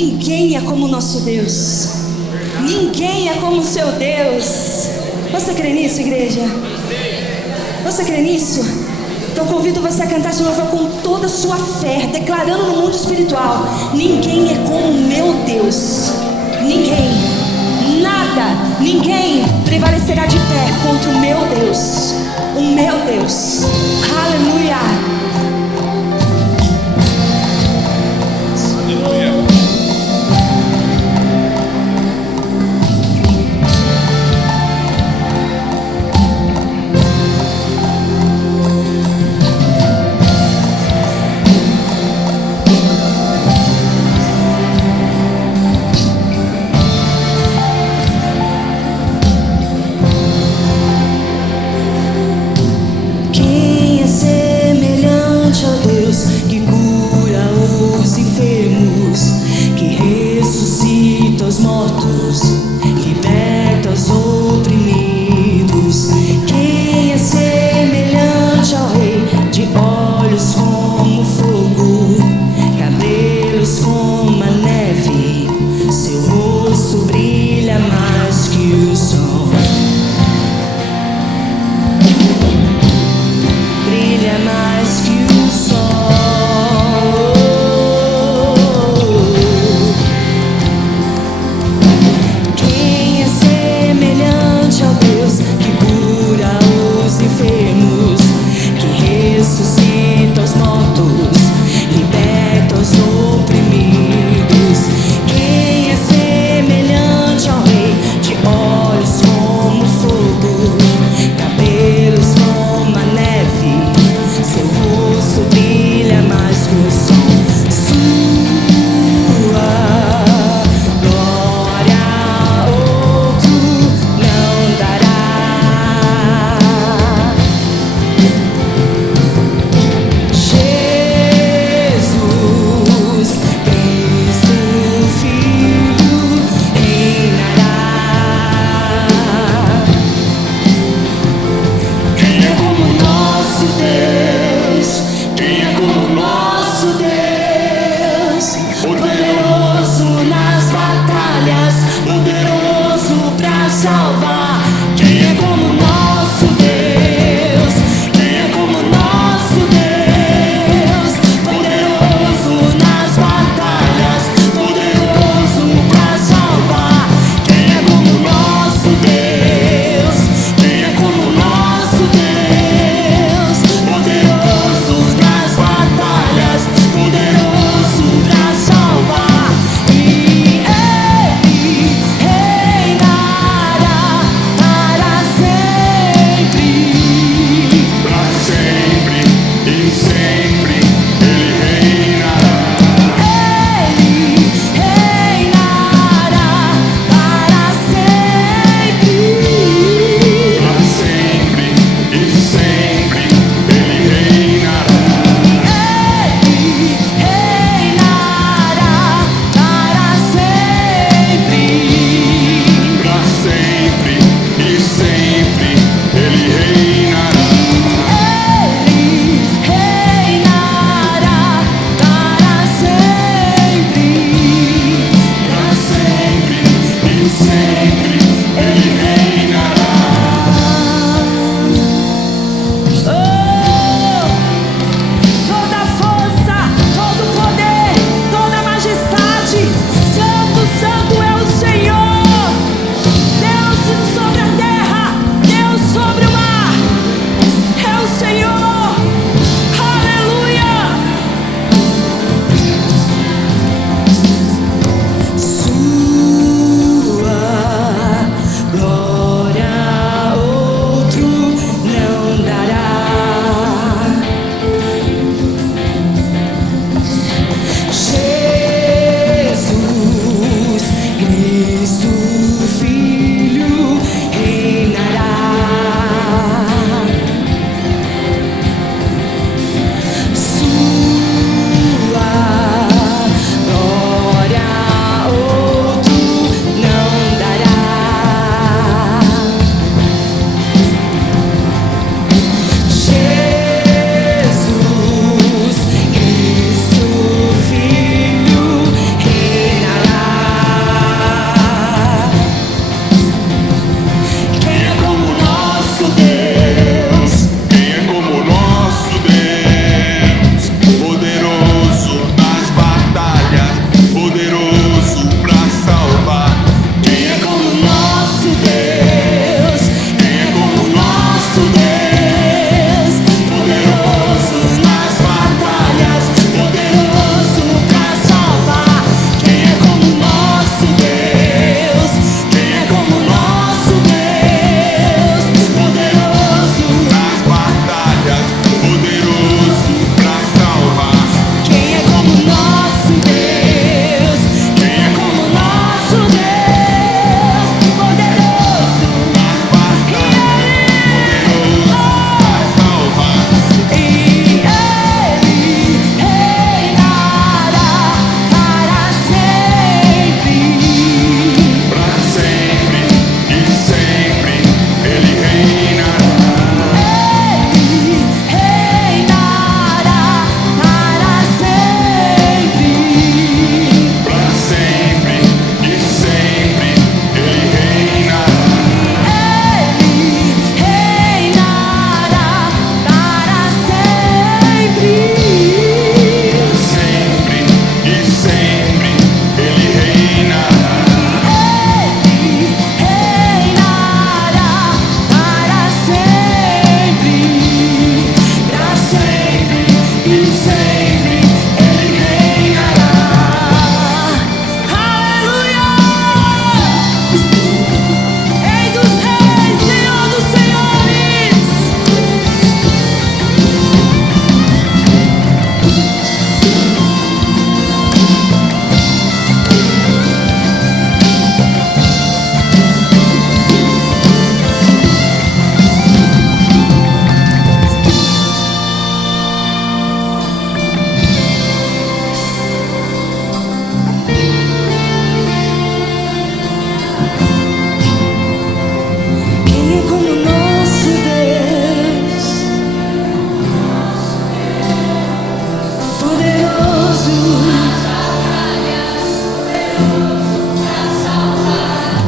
Ninguém é como o nosso Deus. Ninguém é como o seu Deus. Você crê nisso, igreja? Você crê nisso? Então convido você a cantar esse louvor com toda a sua fé, declarando no mundo espiritual: ninguém é como o meu Deus. Ninguém, nada, ninguém prevalecerá de pé contra o meu Deus. O meu Deus. Aleluia. Quem é semelhante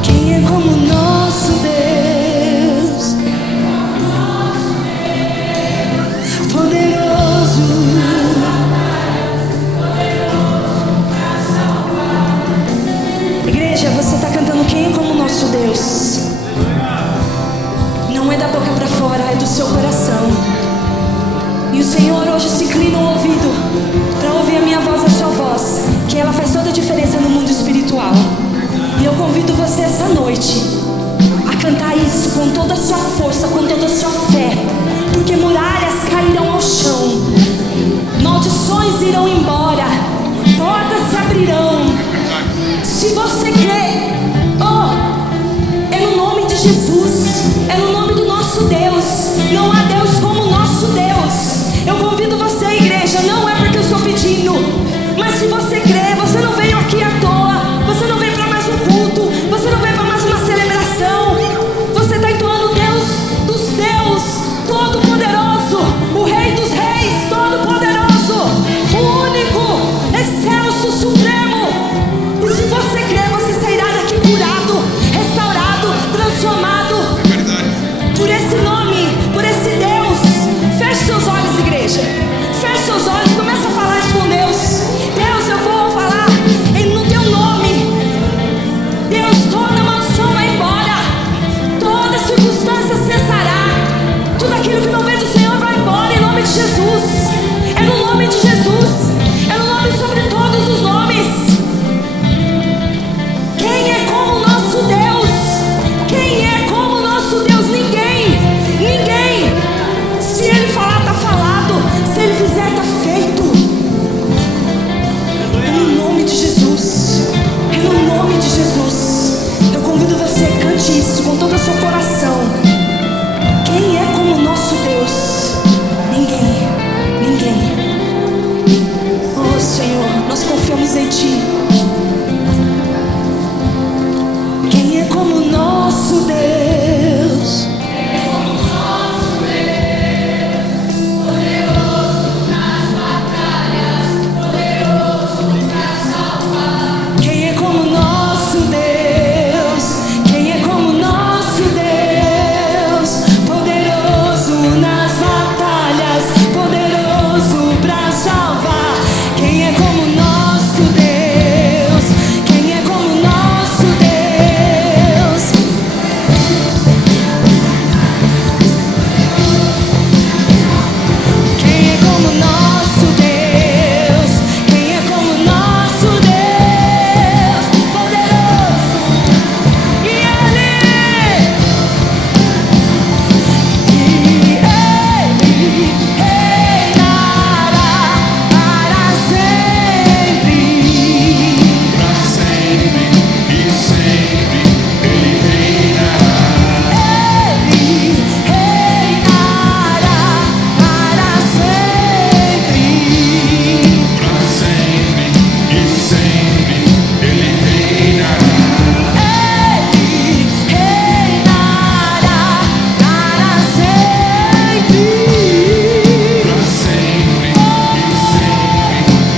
Quem é como o nosso Deus? Poderoso. Igreja, você está cantando quem é como o nosso Deus? Não é da boca para fora, é do seu coração. E o Senhor hoje se inclina o ouvido para ouvir a minha voz, a sua voz, que ela faz toda a diferença no mundo espiritual. E eu convido você essa noite a cantar isso com toda a sua força, com toda a sua fé, porque muralhas cairão ao chão, maldições irão embora, portas se abrirão. Se você crê, é no nome de Jesus, é no nome do nosso Deus. Não há Deus como o nosso Deus. Eu convido você, igreja, não é porque eu estou pedindo, mas se você crê, você não veio aqui à toa, você não veio para mais um culto, você não veio para mais uma celebração, você está entoando Deus dos Deus, Todo-Poderoso, o Rei dos Reis, Todo-Poderoso, o único, excelso, supremo. E se você crer, você sairá daqui curado, restaurado, transformado por esse nome, por esse Deus. Feche seus olhos, igreja. Feche seus olhos, começa a falar isso com Deus. Deus, eu vou falar no teu nome. Deus, toda maldição vai embora, toda circunstância cessará, tudo aquilo que não vem do Senhor vai embora em nome de Jesus. É no nome de Jesus, é no nome sobre todos os nomes. Quem é como o nosso Deus? Quem é como o nosso Deus? Ninguém, ninguém. Se Ele falar, está falado. Se Ele fizer, está feito. É no nome de Jesus. É no nome de Jesus. Eu convido você, cante isso com todo o seu coração. Quem é como o nosso Deus? Ninguém, ninguém. Oh Senhor, nós confiamos em Ti. Quem é como o nosso Deus? Quem é como o nosso Deus? Quem é como o nosso Deus? Poderoso nas batalhas, poderoso para salvar. Quem é como o nosso Deus? Quem é como o nosso Deus? Quem é como o nosso Deus? Quem é como o nosso Deus? Poderoso. E Ele reinará para sempre. Para sempre e sempre Ele reinará. Ele reinará para sempre. Para sempre e sempre Ele reinará. Ele reinará para sempre. Para sempre e sempre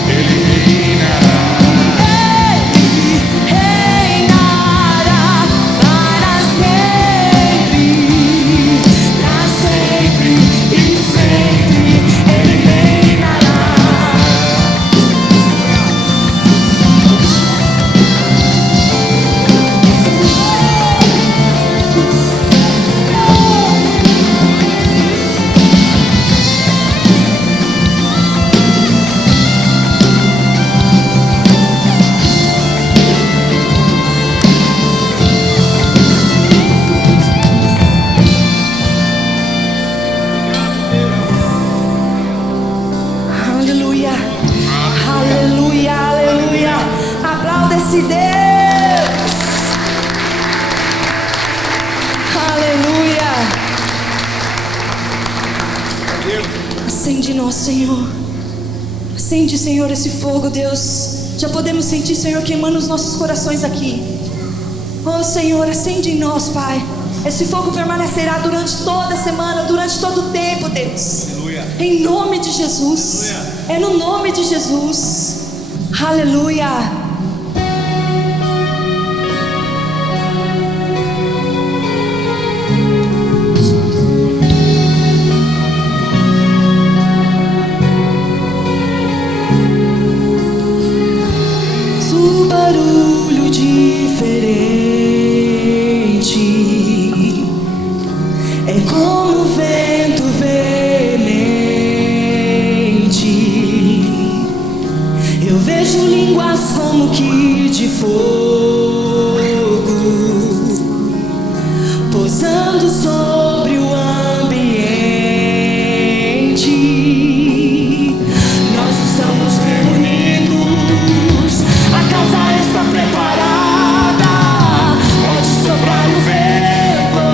Ele reinará. Ele reinará para sempre. Para sempre e sempre Ele reinará. Aleluia, aleluia, aleluia. Aplauda esse Deus. Aleluia. Acende em nós, Senhor. Acende, Senhor, esse fogo, Deus. Já podemos sentir, Senhor, queimando os nossos corações aqui. Oh, Senhor, acende em nós, Pai. Esse fogo permanecerá durante toda a semana, durante todo o tempo, Deus. Aleluia. Em nome de Jesus. É no nome de Jesus. Aleluia. diferente. É como o vento veemente. Eu vejo línguas como que de fogo pousando sobre o ambiente. Nós estamos reunidos, a casa está preparada. Pode soprar o vento,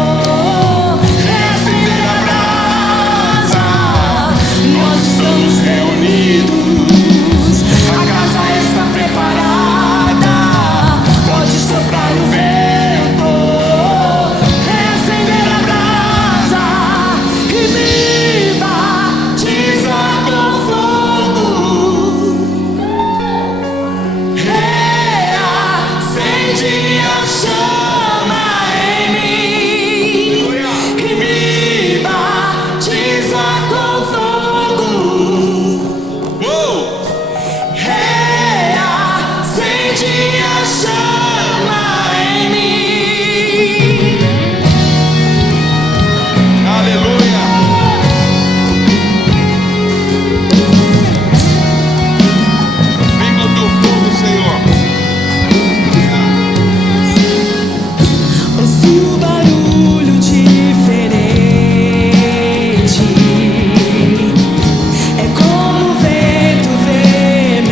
reacender a brasa. Nós estamos reunidos, a casa está preparada. Pode soprar o vento, reacender a brasa. E me batiza com fogo, reacende a chama em mim. E me batiza com fogo, reacende a chama em mim. Aleluia. Vem com o teu fogo, Senhor. Ouço o barulho diferente. É como o vento veemente.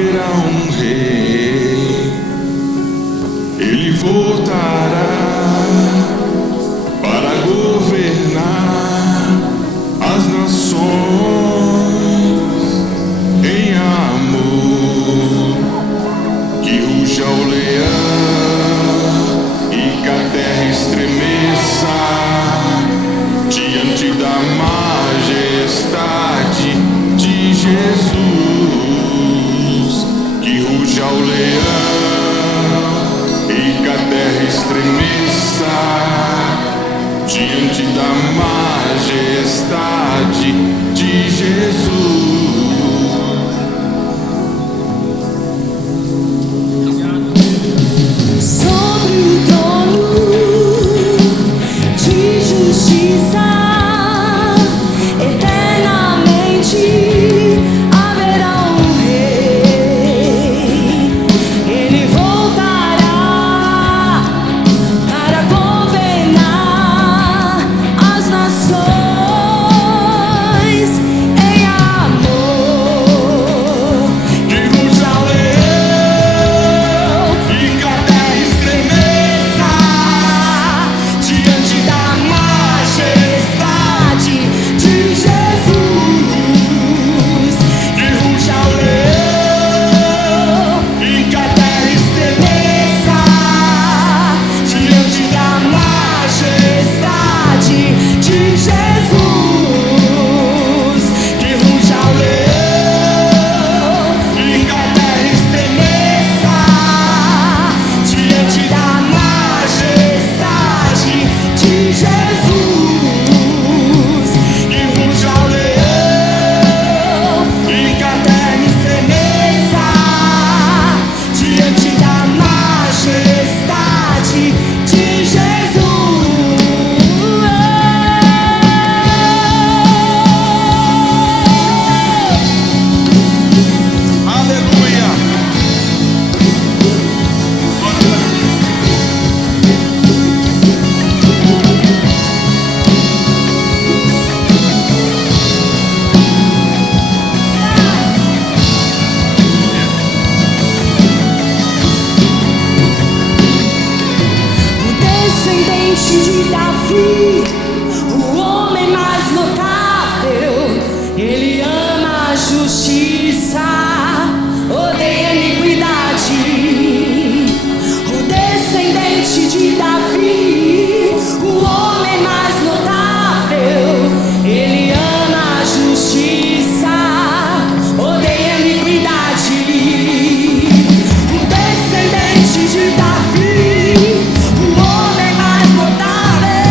haverá um rei, ele voltará para governar as nações em amor. Que ruja o leão e que a terra estremeça diante da majestade de Jesus. Que ruja o leão e que a terra estremeça diante da majestade de Jesus. Sobre o trono de justiça, eternamente haverá um rei. Ele voltará para governar as nações em amor. Que ruja o leão e que a terra estremeça diante da Majestade de Jesus. Que ruja o leão e que a terra estremeça Diante da majestade de Jesus. que ruja o leão e que a terra estremeça Diante da majestade de Jesus. que ruja o leão e que a terra Estremeça diante da majestade de Jesus. Aleluia. O descendente de Davi, o homem mais notável, ele ama a justiça, odeia a iniquidade. O descendente de Davi, o homem mais notável, ele ama a justiça, odeia a iniquidade. O descendente de Davi, o homem mais notável,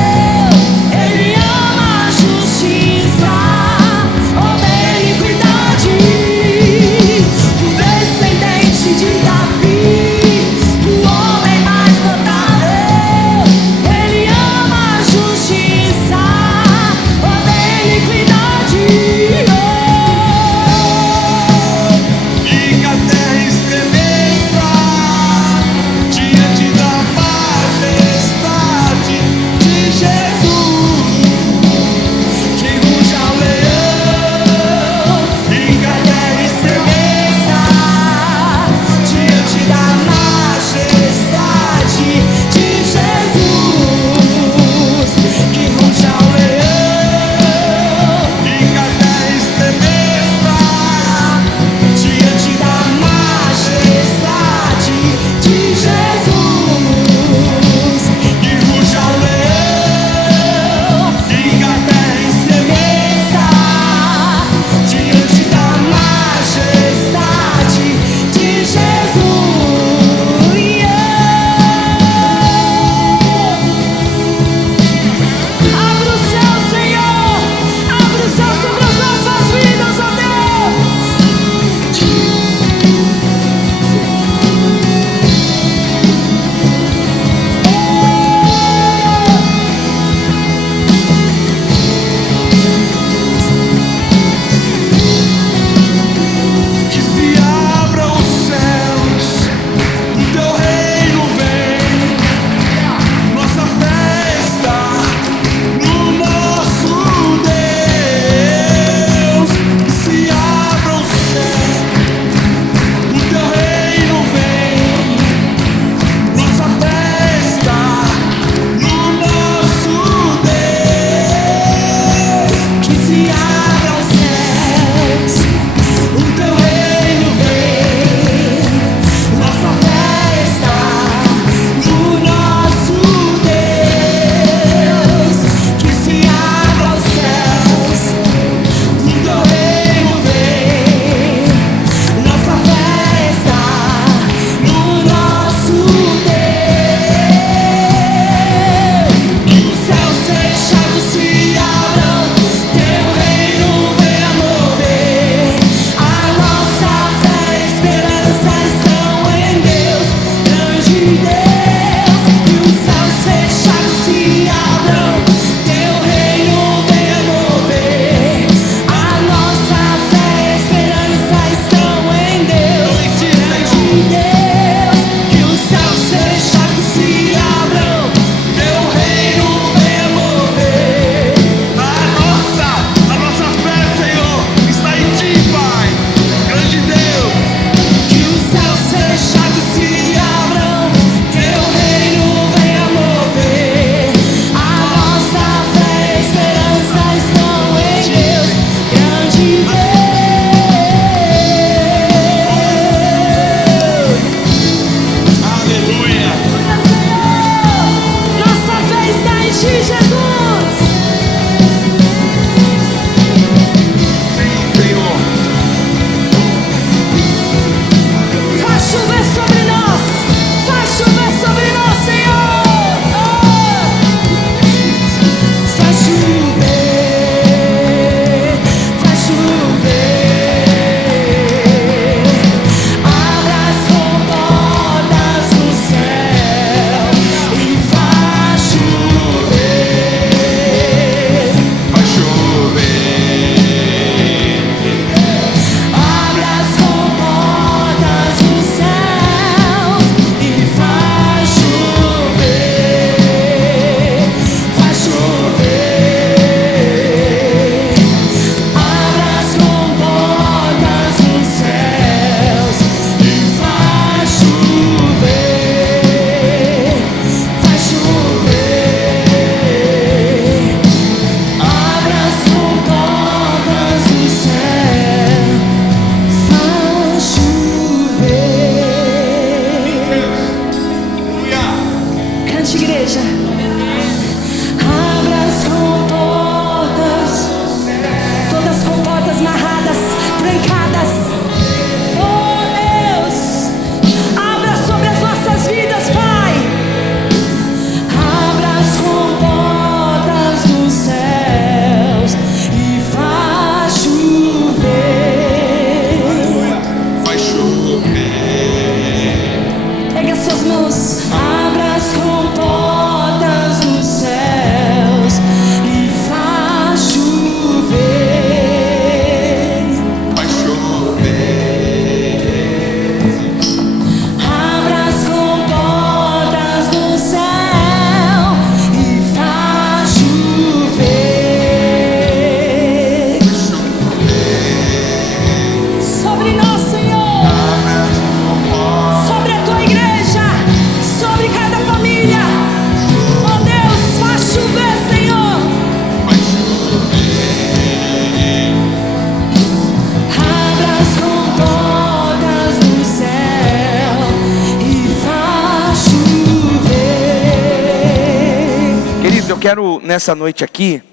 quero nessa noite aqui,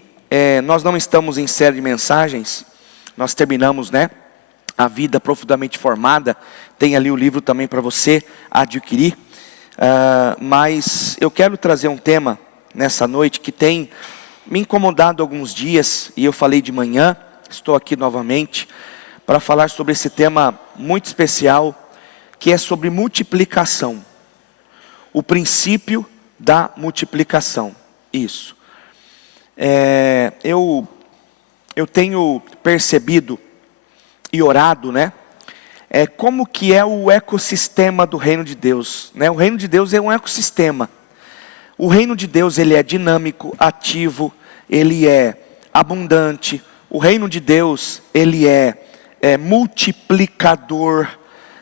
nós não estamos em série de mensagens, nós terminamos, a vida profundamente formada. Tem ali o livro também para você adquirir, mas eu quero trazer um tema nessa noite que tem me incomodado alguns dias, e eu falei de manhã, estou aqui novamente, para falar sobre esse tema muito especial, que é sobre multiplicação, o princípio da multiplicação. Isso. Eu tenho percebido e orado, como que é o ecossistema do reino de Deus, O reino de Deus é um ecossistema. O reino de Deus, ele é dinâmico, ativo, ele é abundante. O reino de Deus, ele é multiplicador,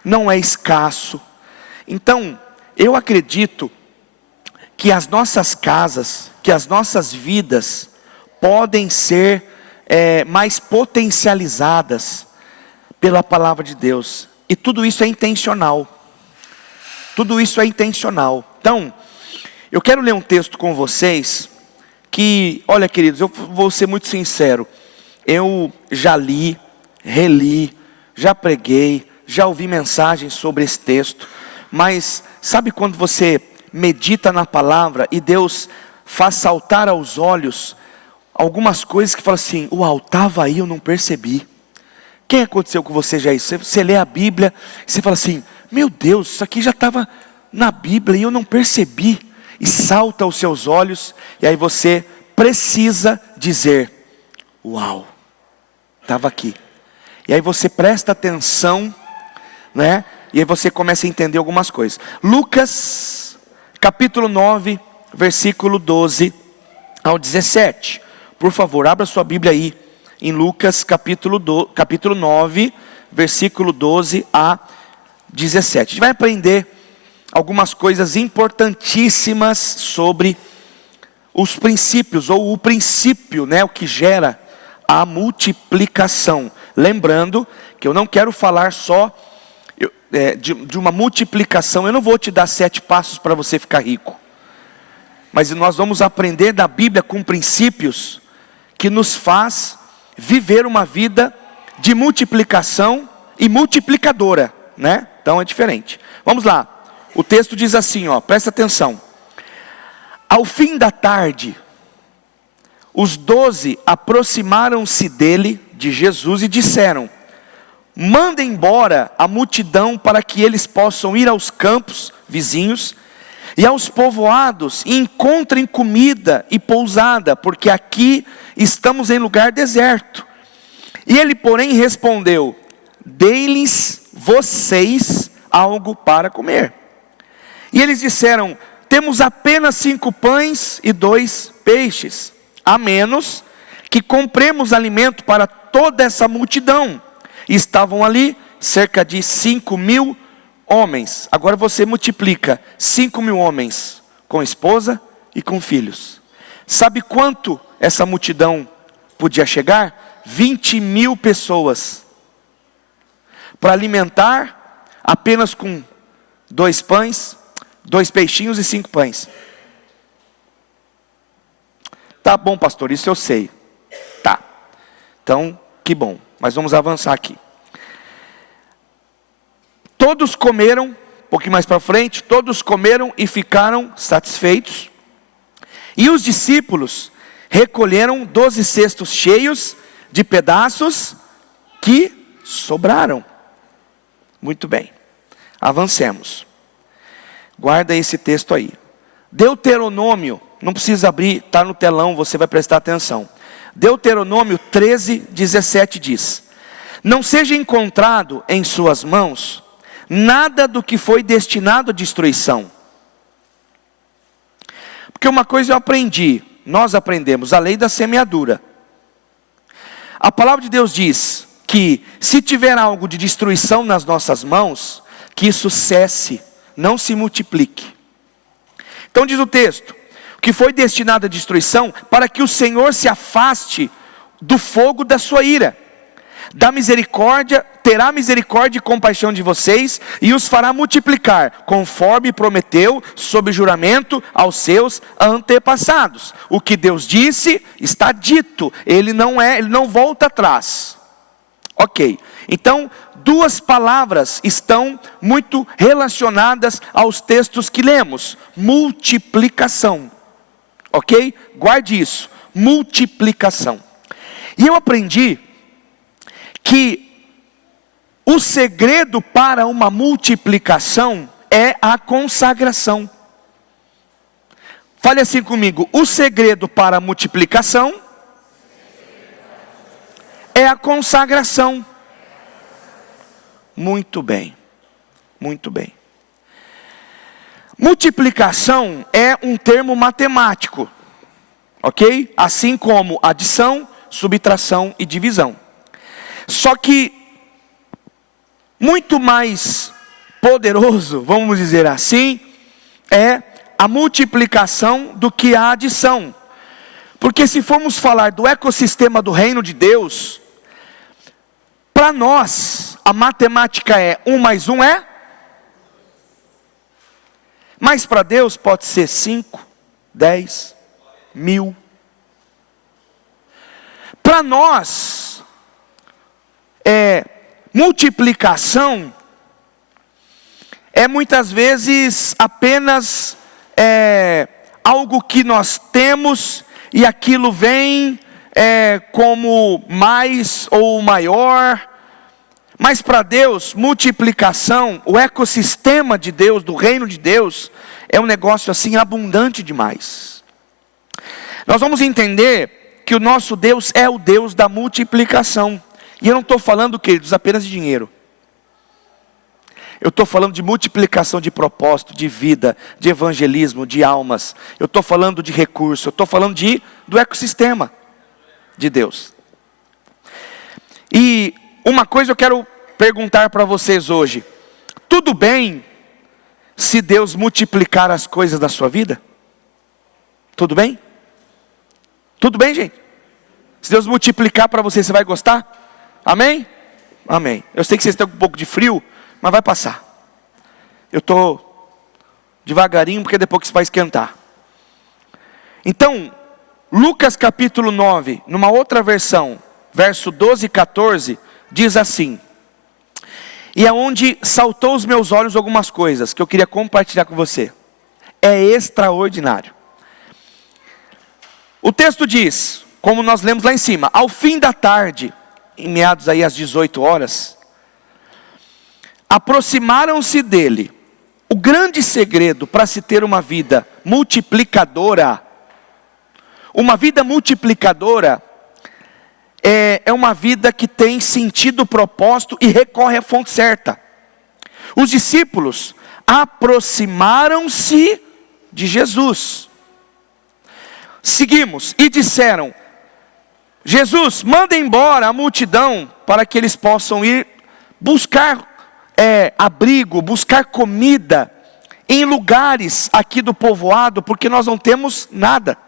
não é escasso. Então, eu acredito que as nossas casas, que as nossas vidas podem ser mais potencializadas pela palavra de Deus. E tudo isso é intencional. Tudo isso é intencional. Então, eu quero ler um texto com vocês que, olha queridos, eu vou ser muito sincero. Eu já li, reli, já preguei, já ouvi mensagens sobre esse texto. Mas sabe quando você medita na palavra e Deus faz saltar aos olhos algumas coisas que fala assim: uau, estava aí, eu não percebi. Quem aconteceu com você já isso? Você lê a Bíblia e você fala assim: meu Deus, isso aqui já estava na Bíblia e eu não percebi. E salta aos seus olhos, e aí você precisa dizer: uau, estava aqui. E aí você presta atenção, e aí você começa a entender algumas coisas. Lucas, capítulo 9, versículo 12 ao 17. Por favor, abra sua Bíblia aí, em Lucas, capítulo 9, versículo 12 a 17. A gente vai aprender algumas coisas importantíssimas sobre os princípios, ou o princípio, o que gera a multiplicação. Lembrando que eu não quero falar só de uma multiplicação. Eu não vou te dar 7 passos para você ficar rico, mas nós vamos aprender da Bíblia com princípios que nos faz viver uma vida de multiplicação e multiplicadora, Então é diferente. Vamos lá. O texto diz assim, presta atenção. Ao fim da tarde, os 12 aproximaram-se dele, de Jesus, e disseram: manda embora a multidão para que eles possam ir aos campos vizinhos e aos povoados e encontrem comida e pousada, porque aqui estamos em lugar deserto. E ele, porém, respondeu: dei-lhes vocês algo para comer. E eles disseram: temos apenas 5 pães e 2 peixes, a menos que compremos alimento para toda essa multidão. E estavam ali cerca de 5.000 homens. Agora você multiplica 5.000 homens com esposa e com filhos. Sabe quanto essa multidão podia chegar? 20.000 pessoas. Para alimentar apenas com 2 pães, 2 peixinhos e 5 pães. Tá bom, pastor, isso eu sei. Tá. Então, que bom. Mas vamos avançar aqui. Todos comeram, um pouquinho mais para frente, todos comeram e ficaram satisfeitos. E os discípulos recolheram 12 cestos cheios de pedaços que sobraram. Muito bem. Avancemos. Guarda esse texto aí. Deuteronômio, não precisa abrir, está no telão, você vai prestar atenção. Deuteronômio 13, 17 diz: não seja encontrado em suas mãos nada do que foi destinado à destruição. Porque uma coisa eu aprendi, nós aprendemos, a lei da semeadura. A palavra de Deus diz que se tiver algo de destruição nas nossas mãos, que isso cesse, não se multiplique. Então diz o texto, que foi destinado à destruição, para que o Senhor se afaste do fogo da sua ira. terá misericórdia e compaixão de vocês, e os fará multiplicar, conforme prometeu, sob juramento, aos seus antepassados. O que Deus disse, está dito, ele não volta atrás. Ok, então, duas palavras estão muito relacionadas aos textos que lemos: multiplicação. Ok? Guarde isso, multiplicação. E eu aprendi que o segredo para uma multiplicação é a consagração. Fale assim comigo: o segredo para a multiplicação é a consagração. Muito bem, muito bem. Multiplicação é um termo matemático, ok? Assim como adição, subtração e divisão. Só que muito mais poderoso, vamos dizer assim, é a multiplicação do que a adição. Porque se formos falar do ecossistema do reino de Deus, para nós a matemática é 1 mais 1 é? Mas para Deus pode ser 5, 10, 1000. Para nós, multiplicação é muitas vezes apenas algo que nós temos e aquilo vem como mais ou maior. Mas para Deus, multiplicação, o ecossistema de Deus, do reino de Deus, é um negócio assim abundante demais. Nós vamos entender que o nosso Deus é o Deus da multiplicação. E eu não estou falando, queridos, apenas de dinheiro. Eu estou falando de multiplicação de propósito, de vida, de evangelismo, de almas. Eu estou falando de recurso, eu estou falando do ecossistema de Deus. E uma coisa eu quero perguntar para vocês hoje: tudo bem se Deus multiplicar as coisas da sua vida? Tudo bem? Tudo bem, gente? Se Deus multiplicar para você, você vai gostar? Amém? Amém. Eu sei que vocês estão com um pouco de frio, mas vai passar. Eu estou devagarinho, porque depois que isso vai esquentar. Então, Lucas capítulo 9, numa outra versão, verso 12 e 14, diz assim: e é onde saltou aos meus olhos algumas coisas que eu queria compartilhar com você. É extraordinário. O texto diz, como nós lemos lá em cima: ao fim da tarde, em meados aí às 18 horas, aproximaram-se dele. O grande segredo para se ter uma vida multiplicadora, uma vida multiplicadora, é uma vida que tem sentido, propósito e recorre à fonte certa. Os discípulos aproximaram-se de Jesus. Seguimos e disseram: Jesus, manda embora a multidão para que eles possam ir buscar abrigo, buscar comida em lugares aqui do povoado, porque nós não temos nada.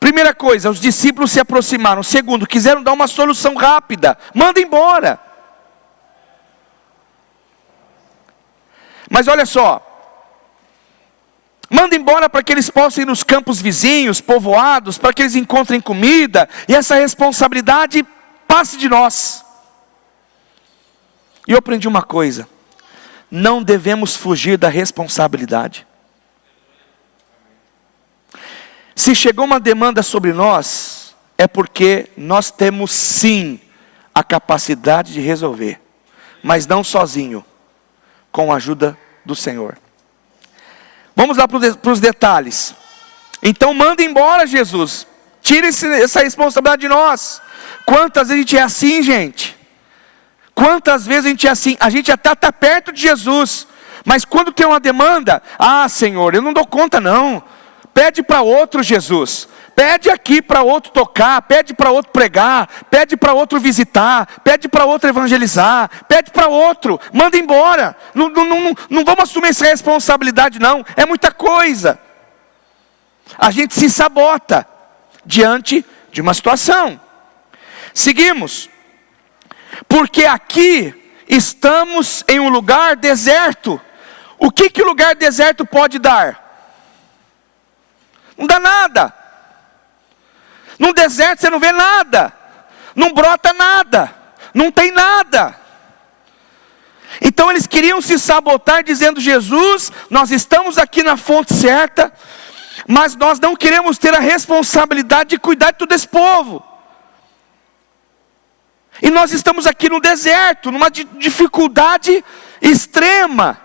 Primeira coisa, os discípulos se aproximaram. Segundo, quiseram dar uma solução rápida: manda embora. Mas olha só, manda embora para que eles possam ir nos campos vizinhos, povoados, para que eles encontrem comida, e essa responsabilidade passe de nós. E eu aprendi uma coisa: não devemos fugir da responsabilidade. Se chegou uma demanda sobre nós, é porque nós temos sim a capacidade de resolver, mas não sozinho, com a ajuda do Senhor. Vamos lá para os detalhes. Então manda embora, Jesus, tire essa responsabilidade de nós. Quantas vezes a gente é assim, gente? Quantas vezes a gente é assim? A gente até está perto de Jesus, mas quando tem uma demanda: Senhor, eu não dou conta não. Pede para outro, Jesus. Pede aqui para outro tocar, pede para outro pregar, pede para outro visitar, pede para outro evangelizar, pede para outro, manda embora. Não vamos assumir essa responsabilidade não, é muita coisa. A gente se sabota diante de uma situação. Seguimos. porque aqui estamos em um lugar deserto. O que o lugar deserto pode dar? Não dá nada. Num deserto você não vê nada, não brota nada, não tem nada. Então eles queriam se sabotar dizendo: Jesus, nós estamos aqui na fonte certa, mas nós não queremos ter a responsabilidade de cuidar de todo esse povo. E nós estamos aqui no deserto, numa dificuldade extrema.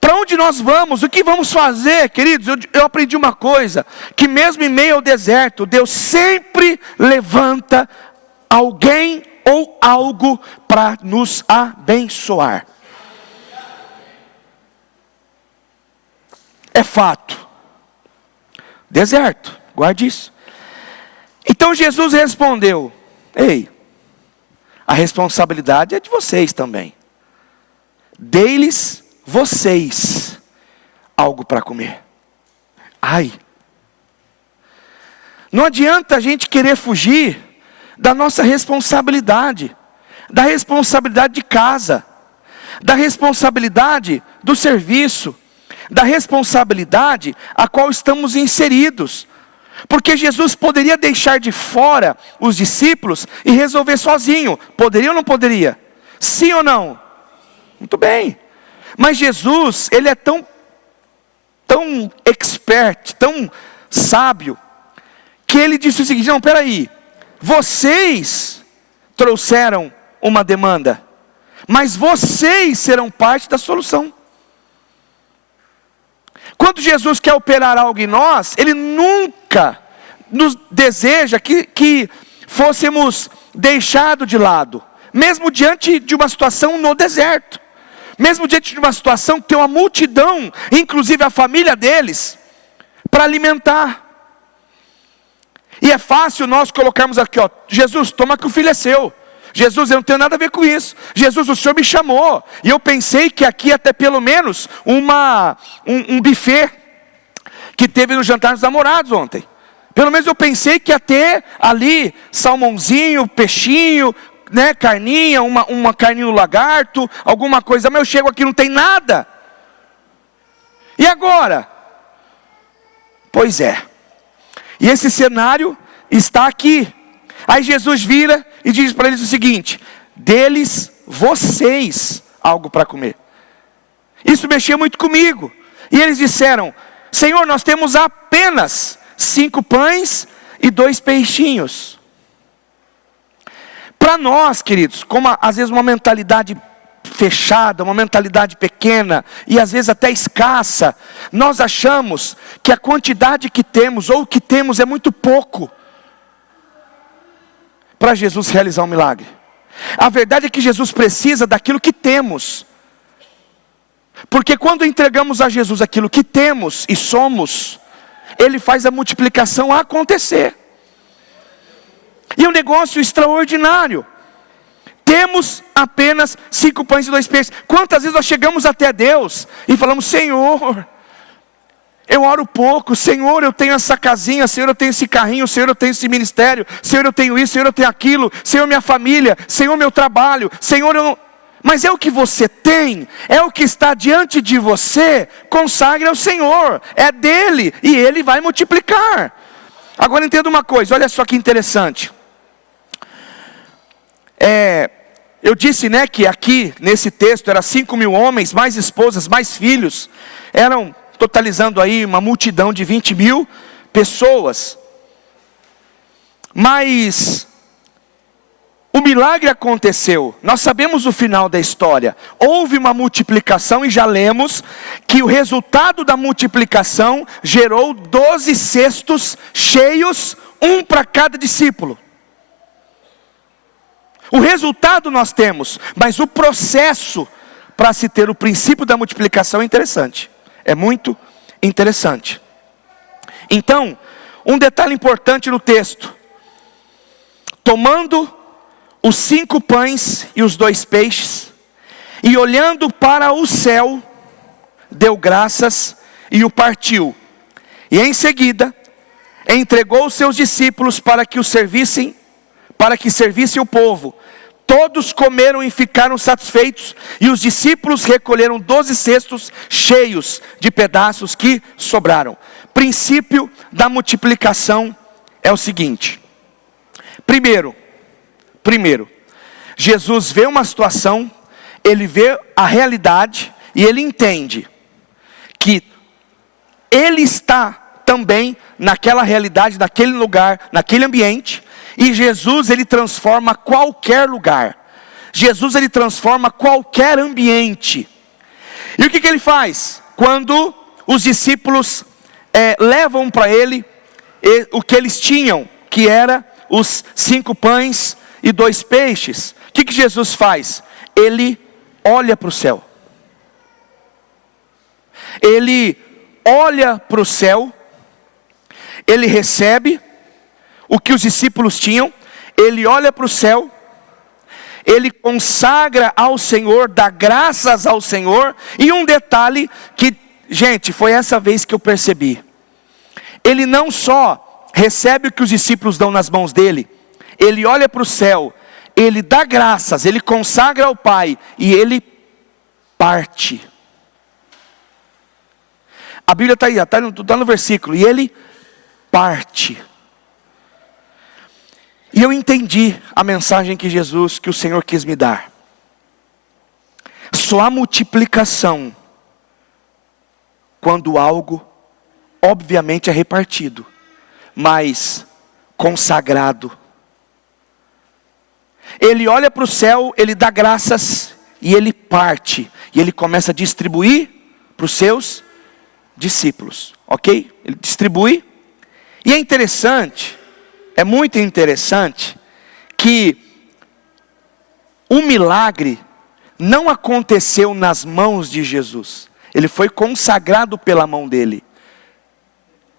Para onde nós vamos? O que vamos fazer, queridos? Eu aprendi uma coisa, que mesmo em meio ao deserto, Deus sempre levanta alguém ou algo para nos abençoar. É fato. Deserto, guarde isso. Então Jesus respondeu: ei, a responsabilidade é de vocês também. Dei-lhes vocês algo para comer. Ai, não adianta a gente querer fugir da nossa responsabilidade, da responsabilidade de casa, da responsabilidade do serviço, da responsabilidade a qual estamos inseridos. Porque Jesus poderia deixar de fora os discípulos e resolver sozinho. Poderia ou não poderia? Sim ou não? Muito bem. Mas Jesus, ele é tão expert, tão sábio, que ele disse o seguinte: não, peraí, vocês trouxeram uma demanda, mas vocês serão parte da solução. Quando Jesus quer operar algo em nós, Ele nunca nos deseja que fôssemos deixados de lado, mesmo diante de uma situação no deserto. Mesmo diante de uma situação que tem uma multidão, inclusive a família deles, para alimentar. E é fácil nós colocarmos aqui, ó: Jesus, toma que o filho é seu. Jesus, eu não tenho nada a ver com isso. Jesus, o Senhor me chamou. E eu pensei que aqui até pelo menos um buffet que teve no jantar dos namorados ontem. Pelo menos eu pensei que ia ter ali salmãozinho, peixinho, né, carninha, uma carninha no lagarto, alguma coisa, mas eu chego aqui e não tem nada. E agora? Pois é. E esse cenário está aqui. Aí Jesus vira e diz para eles o seguinte: deles vocês algo para comer. Isso mexeu muito comigo. E eles disseram: Senhor, nós temos apenas 5 pães e 2 peixinhos. Para nós, queridos, como às vezes uma mentalidade fechada, uma mentalidade pequena e às vezes até escassa, nós achamos que a quantidade que temos ou o que temos é muito pouco para Jesus realizar um milagre. A verdade é que Jesus precisa daquilo que temos, porque quando entregamos a Jesus aquilo que temos e somos, Ele faz a multiplicação acontecer. E é um negócio extraordinário. Temos apenas 5 pães e 2 peixes. Quantas vezes nós chegamos até Deus e falamos: Senhor, eu oro pouco. Senhor, eu tenho essa casinha. Senhor, eu tenho esse carrinho. Senhor, eu tenho esse ministério. Senhor, eu tenho isso. Senhor, eu tenho aquilo. Senhor, minha família. Senhor, meu trabalho. Senhor, eu não... Mas é o que você tem, é o que está diante de você. Consagre ao Senhor, é dele, e Ele vai multiplicar. Agora entenda uma coisa, olha só que interessante. Eu disse, né, que aqui nesse texto era 5.000 homens, mais esposas, mais filhos. Eram totalizando aí uma multidão de 20.000 pessoas. Mas o milagre aconteceu. Nós sabemos o final da história. Houve uma multiplicação e já lemos que o resultado da multiplicação gerou 12 cestos cheios, um para cada discípulo. O resultado nós temos, mas o processo para se ter o princípio da multiplicação é interessante. É muito interessante. Então, um detalhe importante no texto: tomando os 5 pães e os 2 peixes, e olhando para o céu, deu graças e o partiu. E em seguida, entregou os seus discípulos para que servissem o povo. Todos comeram e ficaram satisfeitos, e os discípulos recolheram 12 cestos cheios de pedaços que sobraram. Princípio da multiplicação é o seguinte. Primeiro, Jesus vê uma situação, ele vê a realidade, e ele entende que ele está também naquela realidade, naquele lugar, naquele ambiente. E Jesus, ele transforma qualquer lugar. Jesus, ele transforma qualquer ambiente. E o que ele faz? Quando os discípulos levam para ele o que eles tinham, que era os 5 pães e 2 peixes. O que Jesus faz? Ele olha para o céu. Ele olha para o céu. Ele recebe o que os discípulos tinham, ele olha para o céu, ele consagra ao Senhor, dá graças ao Senhor, e um detalhe que, gente, foi essa vez que eu percebi, ele não só recebe o que os discípulos dão nas mãos dele, ele olha para o céu, ele dá graças, ele consagra ao Pai, e ele parte. A Bíblia está aí, está no versículo, e ele parte. E eu entendi a mensagem que o Senhor quis me dar. Só há multiplicação quando algo, obviamente, é repartido, mas consagrado. Ele olha para o céu, ele dá graças, e ele parte, e ele começa a distribuir para os seus discípulos, ok? Ele distribui, e é interessante, é muito interessante, que o milagre não aconteceu nas mãos de Jesus, ele foi consagrado pela mão dele.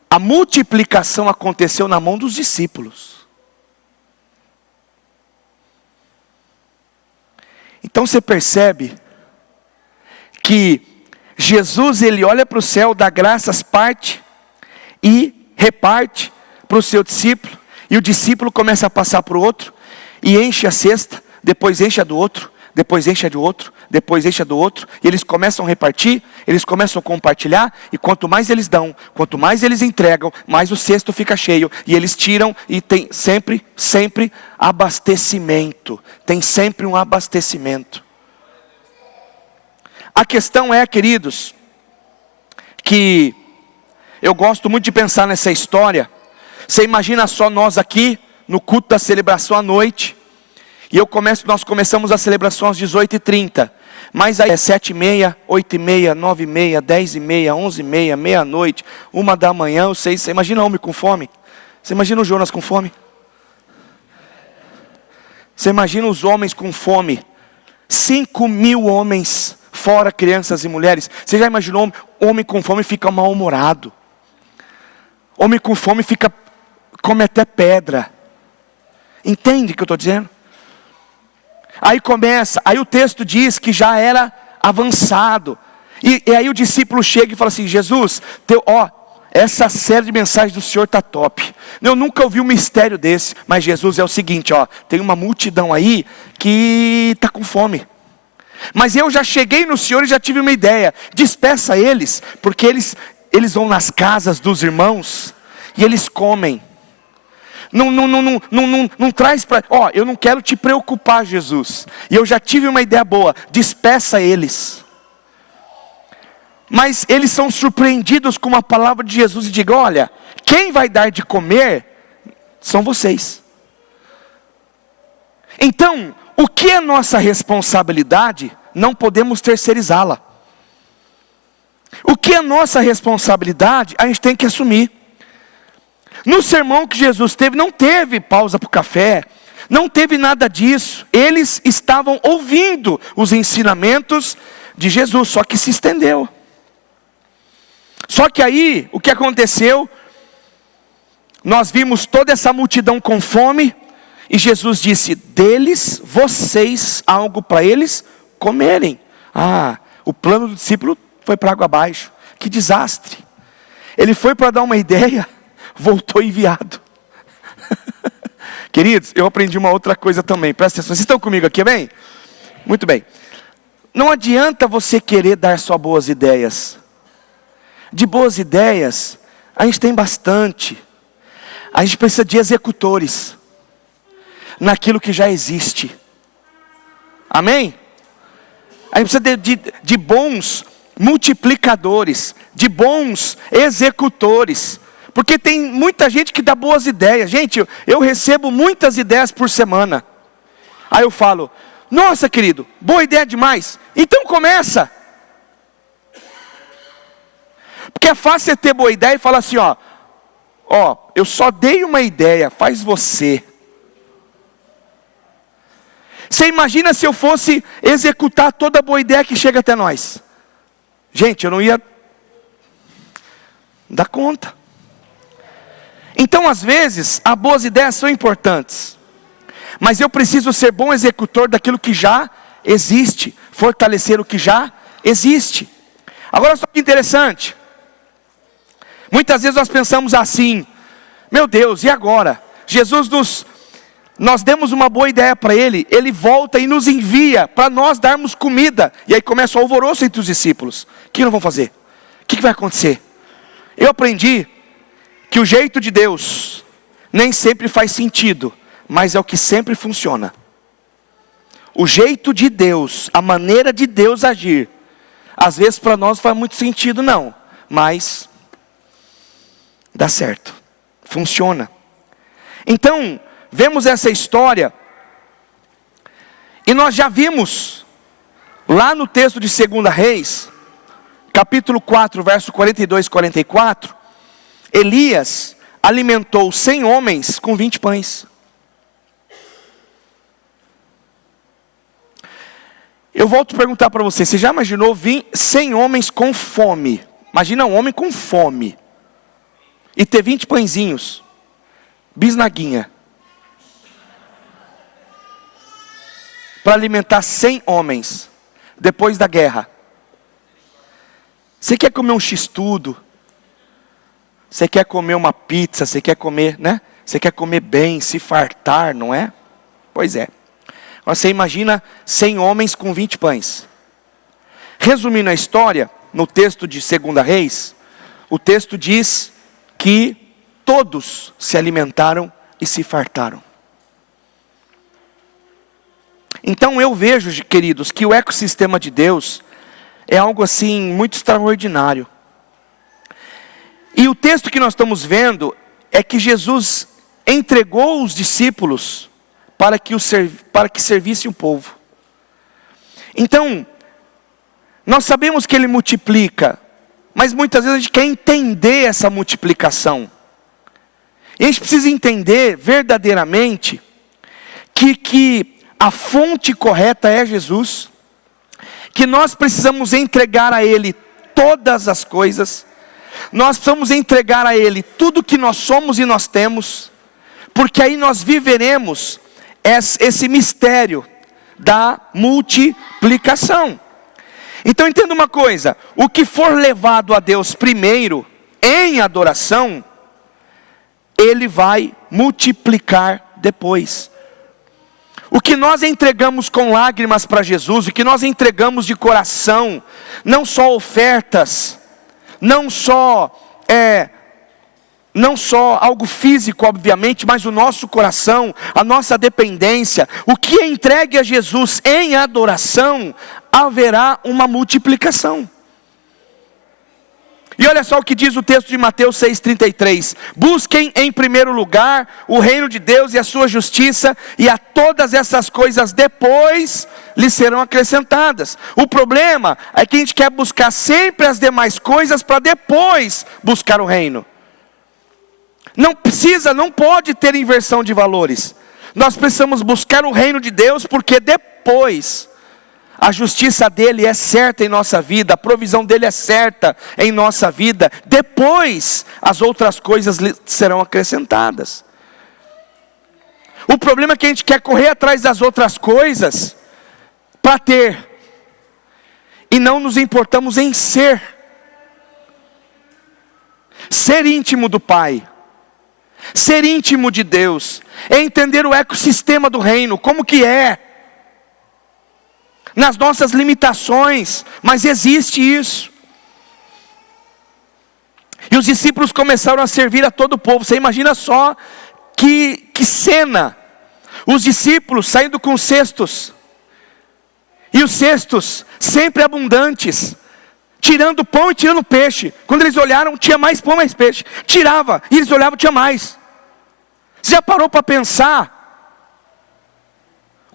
A multiplicação aconteceu na mão dos discípulos. Então você percebe que Jesus, ele olha para o céu, dá graças, parte e reparte para o seu discípulo, e o discípulo começa a passar para o outro, e enche a cesta, depois enche a do outro, depois enche a do outro, depois enche a do outro, e eles começam a repartir, eles começam a compartilhar, e quanto mais eles dão, quanto mais eles entregam, mais o cesto fica cheio, e eles tiram, e tem sempre abastecimento, tem sempre um abastecimento. A questão é, queridos, que eu gosto muito de pensar nessa história. Você imagina só nós aqui, no culto da celebração à noite, e nós começamos a celebração às 18h30, mas aí é 7h30, 8h30, 9h30, 10h30, 11h30, meia-noite, 1h, 6h, você imagina homem com fome? Você imagina o Jonas com fome? Você imagina os homens com fome? 5.000 homens, fora crianças e mulheres. Você já imaginou homem com fome fica mal-humorado? Homem com fome come até pedra. Entende o que eu estou dizendo? Aí o texto diz que já era avançado. E aí o discípulo chega e fala assim: Jesus, essa série de mensagens do Senhor está top. Eu nunca ouvi um mistério desse. Mas Jesus, é o seguinte, tem uma multidão aí que está com fome. Mas eu já cheguei no Senhor e já tive uma ideia. Despeça eles, porque eles vão nas casas dos irmãos e eles comem. Não traz para... eu não quero te preocupar, Jesus. E eu já tive uma ideia boa. Despeça eles. Mas eles são surpreendidos com uma palavra de Jesus e digam: olha, quem vai dar de comer são vocês. Então, o que é nossa responsabilidade, não podemos terceirizá-la. O que é nossa responsabilidade, a gente tem que assumir. No sermão que Jesus teve, não teve pausa para o café, não teve nada disso. Eles estavam ouvindo os ensinamentos de Jesus, só que se estendeu. Só que aí, o que aconteceu? Nós vimos toda essa multidão com fome, e Jesus disse: deles, vocês, algo para eles comerem. O plano do discípulo foi para água abaixo. Que desastre. Ele foi para dar uma ideia, voltou enviado. Queridos, eu aprendi uma outra coisa também, presta atenção, vocês estão comigo aqui, bem? Muito bem. Não adianta você querer dar só boas ideias. De boas ideias, a gente tem bastante. A gente precisa de executores naquilo que já existe. Amém? A gente precisa de bons multiplicadores, de bons executores. Porque tem muita gente que dá boas ideias. Gente, eu recebo muitas ideias por semana. Aí eu falo, nossa querido, boa ideia demais. Então começa. Porque é fácil você ter boa ideia e falar assim, ó, eu só dei uma ideia, faz você. Você imagina se eu fosse executar toda boa ideia que chega até nós? Gente, eu não ia dar conta. Então, às vezes, as boas ideias são importantes. Mas eu preciso ser bom executor daquilo que já existe. Fortalecer o que já existe. Agora, só que interessante. Muitas vezes nós pensamos assim, meu Deus, e agora? Nós demos uma boa ideia para ele volta e nos envia para nós darmos comida. E aí começa o alvoroço entre os discípulos. O que nós vamos fazer? O que vai acontecer? Eu aprendi que o jeito de Deus nem sempre faz sentido, mas é o que sempre funciona. O jeito de Deus, a maneira de Deus agir, às vezes para nós não faz muito sentido não, mas dá certo, funciona. Então, vemos essa história, e nós já vimos, lá no texto de 2 Reis, capítulo 4, verso 42 e 44, Elias alimentou 100 homens com 20 pães. Eu volto a perguntar para você já imaginou 100 homens com fome? Imagina um homem com fome, e ter 20 pãezinhos, bisnaguinha, para alimentar 100 homens, depois da guerra. Você quer comer um x-tudo? Você quer comer uma pizza? Você quer comer, né? Você quer comer bem, se fartar, não é? Pois é. Agora você imagina 100 homens com 20 pães. Resumindo a história, no texto de 2 Reis, o texto diz que todos se alimentaram e se fartaram. Então eu vejo, queridos, que o ecossistema de Deus é algo assim muito extraordinário. E o texto que nós estamos vendo é que Jesus entregou os discípulos para que servissem o povo. Então, nós sabemos que Ele multiplica, mas muitas vezes a gente quer entender essa multiplicação. E a gente precisa entender verdadeiramente que a fonte correta é Jesus, que nós precisamos entregar a Ele todas as coisas, nós precisamos entregar a Ele tudo que nós somos e nós temos, porque aí nós viveremos esse mistério da multiplicação. Então entenda uma coisa, o que for levado a Deus primeiro, em adoração, Ele vai multiplicar depois. O que nós entregamos com lágrimas para Jesus, o que nós entregamos de coração, não só ofertas, não só algo físico, obviamente, mas o nosso coração, a nossa dependência, o que é entregue a Jesus em adoração, haverá uma multiplicação. E olha só o que diz o texto de Mateus 6,33. Busquem em primeiro lugar o reino de Deus e a sua justiça, e a todas essas coisas depois lhes serão acrescentadas. O problema é que a gente quer buscar sempre as demais coisas para depois buscar o reino. Não pode ter inversão de valores. Nós precisamos buscar o reino de Deus, porque depois a justiça dele é certa em nossa vida, a provisão dele é certa em nossa vida. Depois as outras coisas serão acrescentadas. O problema é que a gente quer correr atrás das outras coisas para ter, e não nos importamos em ser íntimo do Pai. Ser íntimo de Deus é entender o ecossistema do reino, como que é, nas nossas limitações, mas existe isso. E os discípulos começaram a servir a todo o povo. Você imagina só que cena, os discípulos saindo com cestos, e os cestos sempre abundantes, tirando pão e tirando peixe. Quando eles olharam, tinha mais pão, mais peixe. Tirava, e eles olhavam, tinha mais. Você já parou para pensar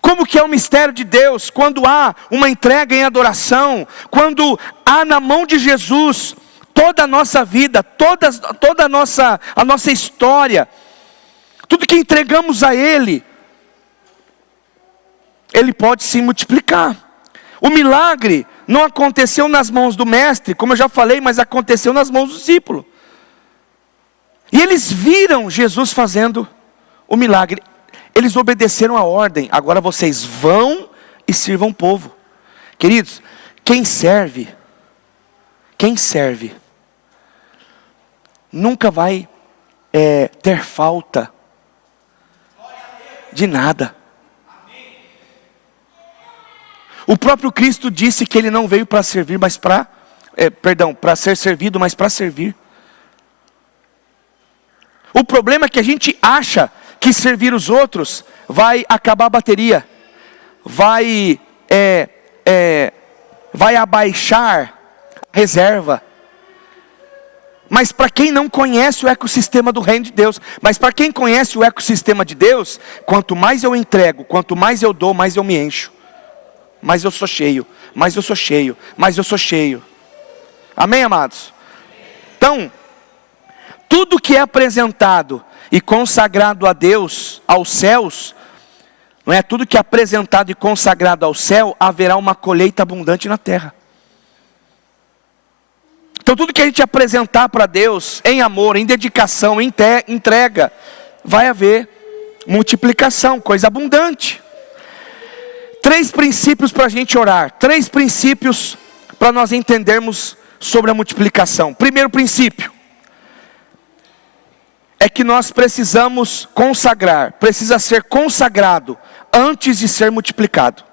como que é o mistério de Deus, quando há uma entrega em adoração, quando há na mão de Jesus toda a nossa vida, toda a nossa história, tudo que entregamos a Ele, Ele pode se multiplicar. O milagre não aconteceu nas mãos do mestre, como eu já falei, mas aconteceu nas mãos do discípulo. E eles viram Jesus fazendo o milagre. Eles obedeceram a ordem. Agora vocês vão e sirvam o povo. Queridos, quem serve nunca vai ter falta de nada. O próprio Cristo disse que Ele não veio para servir, mas para ser servido, mas para servir. O problema é que a gente acha que servir os outros vai acabar a bateria, vai abaixar a reserva. Mas para quem não conhece o ecossistema do reino de Deus, mas para quem conhece o ecossistema de Deus, quanto mais eu entrego, quanto mais eu dou, mais eu me encho. Mas eu sou cheio, mas eu sou cheio, mas eu sou cheio. Amém, amados? Então, tudo que é apresentado e consagrado a Deus, aos céus, não é? Tudo que é apresentado e consagrado ao céu, haverá uma colheita abundante na terra. Então tudo que a gente apresentar para Deus, em amor, em dedicação, em entrega, vai haver multiplicação, coisa abundante. 3 princípios para a gente orar, 3 princípios para nós entendermos sobre a multiplicação. Primeiro princípio é que nós precisamos consagrar, precisa ser consagrado antes de ser multiplicado.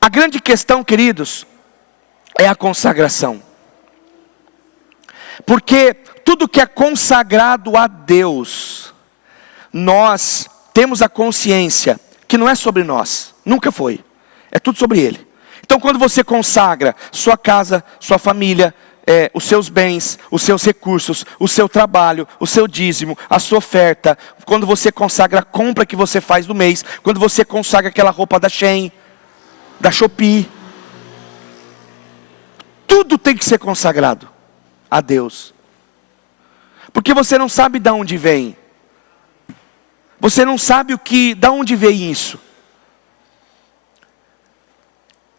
A grande questão, queridos, é a consagração. Porque tudo que é consagrado a Deus, nós temos a consciência que não é sobre nós, nunca foi, é tudo sobre Ele. Então quando você consagra sua casa, sua família, os seus bens, os seus recursos, o seu trabalho, o seu dízimo, a sua oferta, quando você consagra a compra que você faz do mês, quando você consagra aquela roupa da Shein, da Shopee, tudo tem que ser consagrado a Deus. Porque você não sabe de onde vem. Você não sabe de onde veio isso.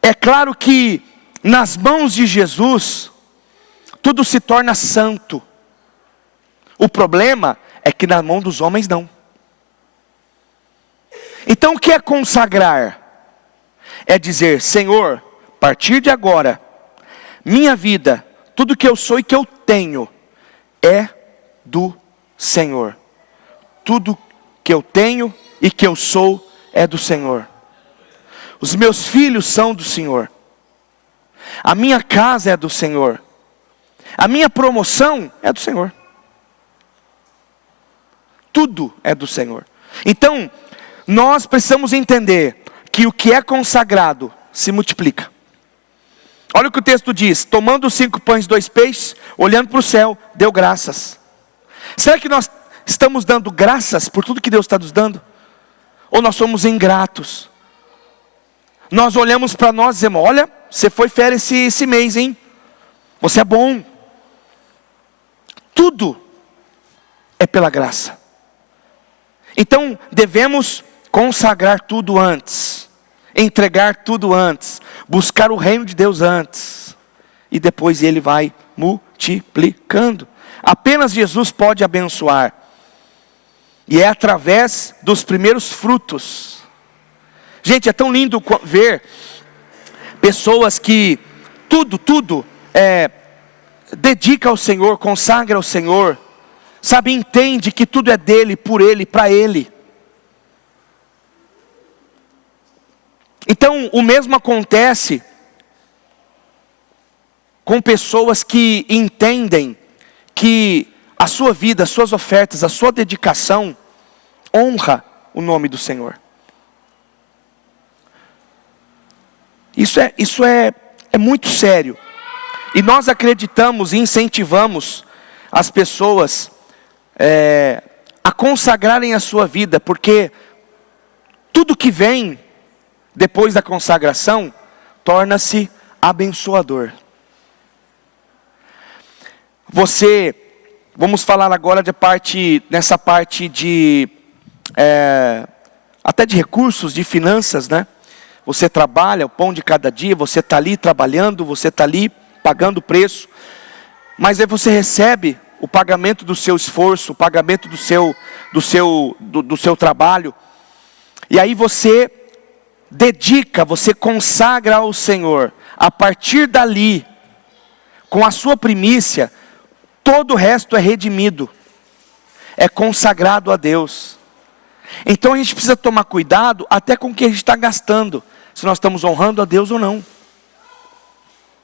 É claro que nas mãos de Jesus, tudo se torna santo. O problema é que na mão dos homens não. Então o que é consagrar? É dizer, Senhor, a partir de agora, minha vida, tudo que eu sou e que eu tenho, é do Senhor. Tudo que eu tenho e que eu sou é do Senhor. Os meus filhos são do Senhor. A minha casa é do Senhor. A minha promoção é do Senhor. Tudo é do Senhor. Então, nós precisamos entender que o que é consagrado se multiplica. Olha o que o texto diz: tomando os 5 pães e 2 peixes, olhando para o céu, deu graças. Será que nós estamos dando graças por tudo que Deus está nos dando? Ou nós somos ingratos? Nós olhamos para nós e dizemos, olha, você foi férias esse mês, hein? Você é bom. Tudo é pela graça. Então devemos consagrar tudo antes, entregar tudo antes, buscar o reino de Deus antes, e depois Ele vai multiplicando. Apenas Jesus pode abençoar, e é através dos primeiros frutos. Gente, é tão lindo ver pessoas que tudo dedica ao Senhor, consagra ao Senhor, sabe, entende que tudo é dele, por ele, para ele. Então, o mesmo acontece com pessoas que entendem que a sua vida, as suas ofertas, a sua dedicação honra o nome do Senhor. Isso é muito sério. E nós acreditamos e incentivamos as pessoas a consagrarem a sua vida, porque tudo que vem depois da consagração torna-se abençoador. Vamos falar agora nessa parte de até de recursos, de finanças, né? Você trabalha, o pão de cada dia, você está ali trabalhando, você está ali pagando o preço, mas aí você recebe o pagamento do seu esforço, o pagamento do seu trabalho, e aí você dedica, você consagra ao Senhor. A partir dali, com a sua primícia, todo o resto é redimido, é consagrado a Deus. Então a gente precisa tomar cuidado até com o que a gente está gastando, se nós estamos honrando a Deus ou não.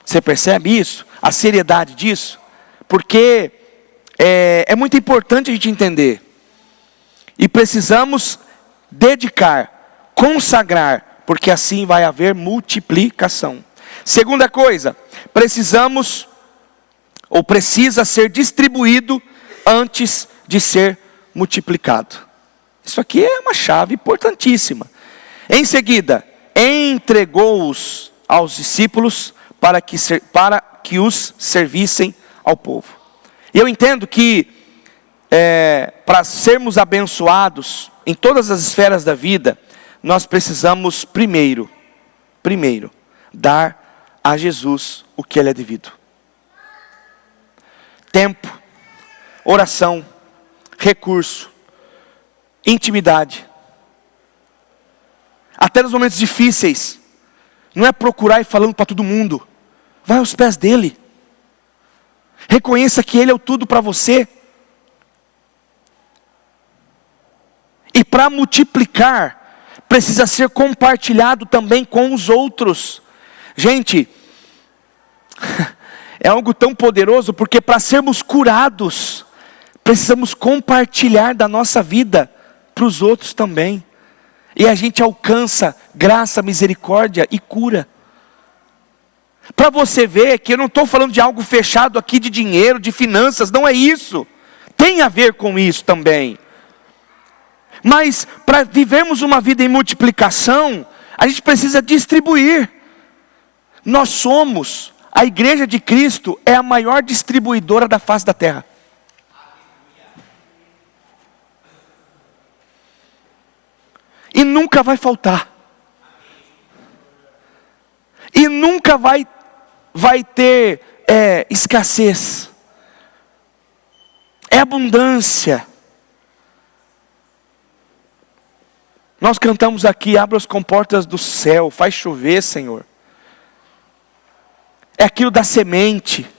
Você percebe isso? A seriedade disso? Porque é muito importante a gente entender. E precisamos dedicar, consagrar, porque assim vai haver multiplicação. Segunda coisa, precisa ser distribuído antes de ser multiplicado. Isso aqui é uma chave importantíssima. Em seguida, entregou-os aos discípulos para que os servissem ao povo. E eu entendo que para sermos abençoados em todas as esferas da vida, nós precisamos primeiro dar a Jesus o que ele é devido. Tempo, oração, recurso, intimidade. Até nos momentos difíceis, não é procurar ir falando para todo mundo. Vai aos pés dele. Reconheça que ele é o tudo para você. E para multiplicar, precisa ser compartilhado também com os outros. Gente, é algo tão poderoso, porque para sermos curados, precisamos compartilhar da nossa vida para os outros também. E a gente alcança graça, misericórdia e cura. Para você ver que eu não estou falando de algo fechado aqui de dinheiro, de finanças, não é isso. Tem a ver com isso também. Mas para vivermos uma vida em multiplicação, a gente precisa distribuir. A igreja de Cristo é a maior distribuidora da face da terra. E nunca vai faltar. E nunca vai ter escassez. É abundância. Nós cantamos aqui: abra as comportas do céu, faz chover, Senhor. É aquilo da semente.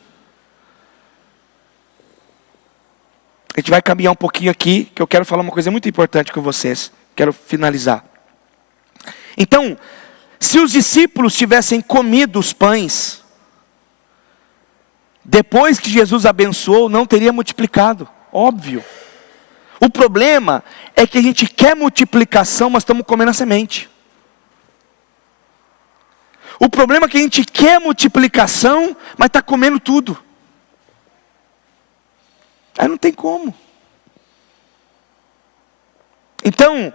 A gente vai caminhar um pouquinho aqui, que eu quero falar uma coisa muito importante com vocês. Quero finalizar. Então, se os discípulos tivessem comido os pães, depois que Jesus abençoou, não teria multiplicado, óbvio. O problema é que a gente quer multiplicação, mas estamos comendo a semente. O problema é que a gente quer multiplicação, mas está comendo tudo. Aí não tem como. Então,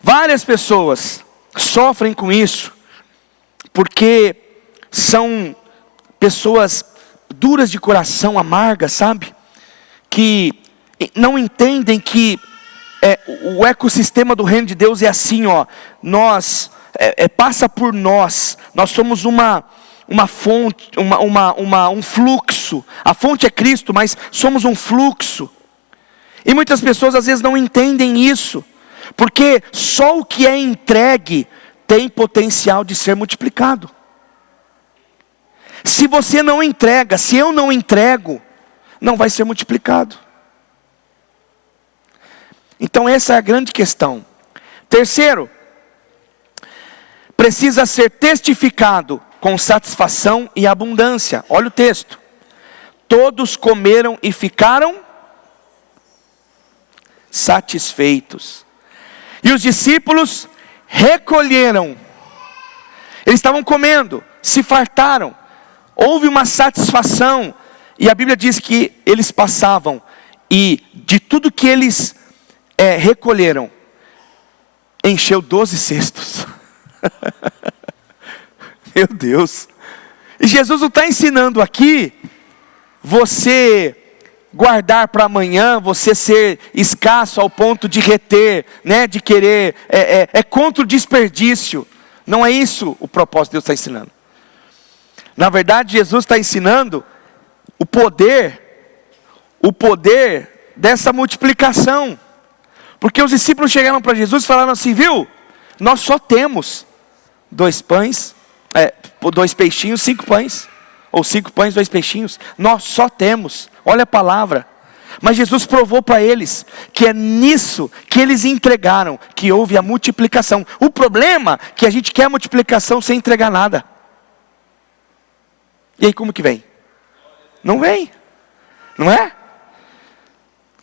várias pessoas sofrem com isso, porque são pessoas duras de coração, amargas, sabe? Que não entendem que o ecossistema do reino de Deus é assim, ó. Passa por nós. Nós somos uma fonte, um fluxo. A fonte é Cristo, mas somos um fluxo. E muitas pessoas às vezes não entendem isso, porque só o que é entregue tem potencial de ser multiplicado. Se você não entrega, se eu não entrego, não vai ser multiplicado. Então essa é a grande questão. Terceiro, precisa ser testificado com satisfação e abundância. Olha o texto. Todos comeram e ficaram satisfeitos. E os discípulos recolheram. Eles estavam comendo, se fartaram. Houve uma satisfação. E a Bíblia diz que eles passavam. E de tudo que eles recolheram, encheu 12 cestos. Meu Deus. E Jesus não está ensinando aqui você guardar para amanhã, você ser escasso ao ponto de reter, né, de querer, é contra o desperdício. Não é isso o propósito que Deus está ensinando. Na verdade, Jesus está ensinando o poder dessa multiplicação. Porque os discípulos chegaram para Jesus e falaram assim, viu? Nós só temos 2 pães, 2 peixinhos, 5 pães. Ou 5 pães, 2 peixinhos. Nós só temos. Olha a palavra. Mas Jesus provou para eles que é nisso que eles entregaram, que houve a multiplicação. O problema é que a gente quer a multiplicação sem entregar nada. E aí como que vem? Não vem. Não é?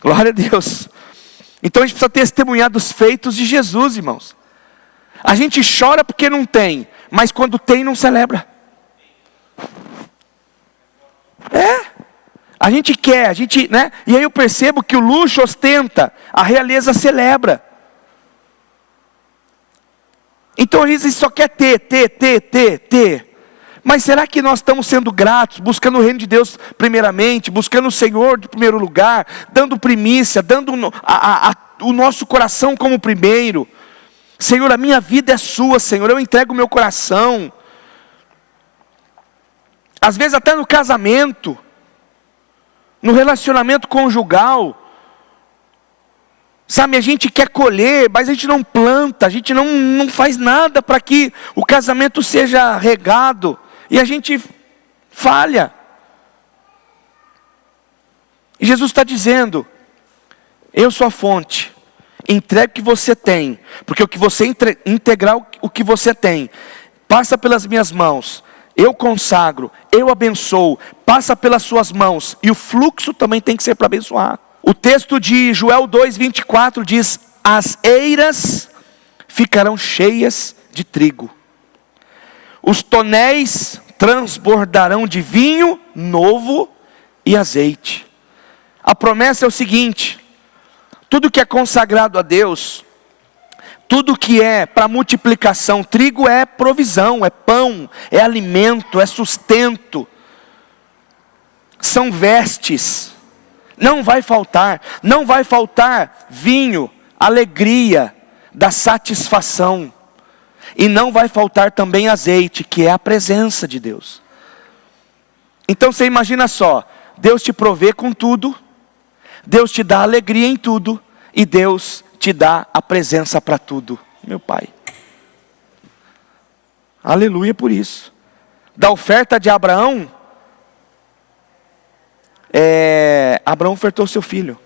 Glória a Deus. Então a gente precisa testemunhar dos feitos de Jesus, irmãos. A gente chora porque não tem, mas quando tem não celebra. A gente quer, né? E aí eu percebo que o luxo ostenta, a realeza celebra. Então a gente só quer ter. Mas será que nós estamos sendo gratos, buscando o reino de Deus primeiramente, buscando o Senhor de primeiro lugar, dando primícia, dando o nosso coração como primeiro? Senhor, a minha vida é sua, Senhor, eu entrego o meu coração. Às vezes até no casamento, no relacionamento conjugal, sabe, a gente quer colher, mas a gente não planta, a gente não faz nada para que o casamento seja regado, e a gente falha. E Jesus está dizendo, eu sou a fonte, entregue o que você tem, porque o que você integrar o que você tem, passa pelas minhas mãos, eu consagro, eu abençoo, passa pelas suas mãos, e o fluxo também tem que ser para abençoar. O texto de Joel 2:24 diz, as eiras ficarão cheias de trigo, os tonéis transbordarão de vinho novo e azeite. A promessa é o seguinte, tudo que é consagrado a Deus, tudo que é para multiplicação, trigo é provisão, é pão, é alimento, é sustento, são vestes, não vai faltar vinho, alegria, da satisfação, e não vai faltar também azeite, que é a presença de Deus. Então você imagina só, Deus te provê com tudo, Deus te dá alegria em tudo, e Deus te dá a presença para tudo. Meu Pai, aleluia por isso. Da oferta de Abraão, Abraão ofertou seu filho,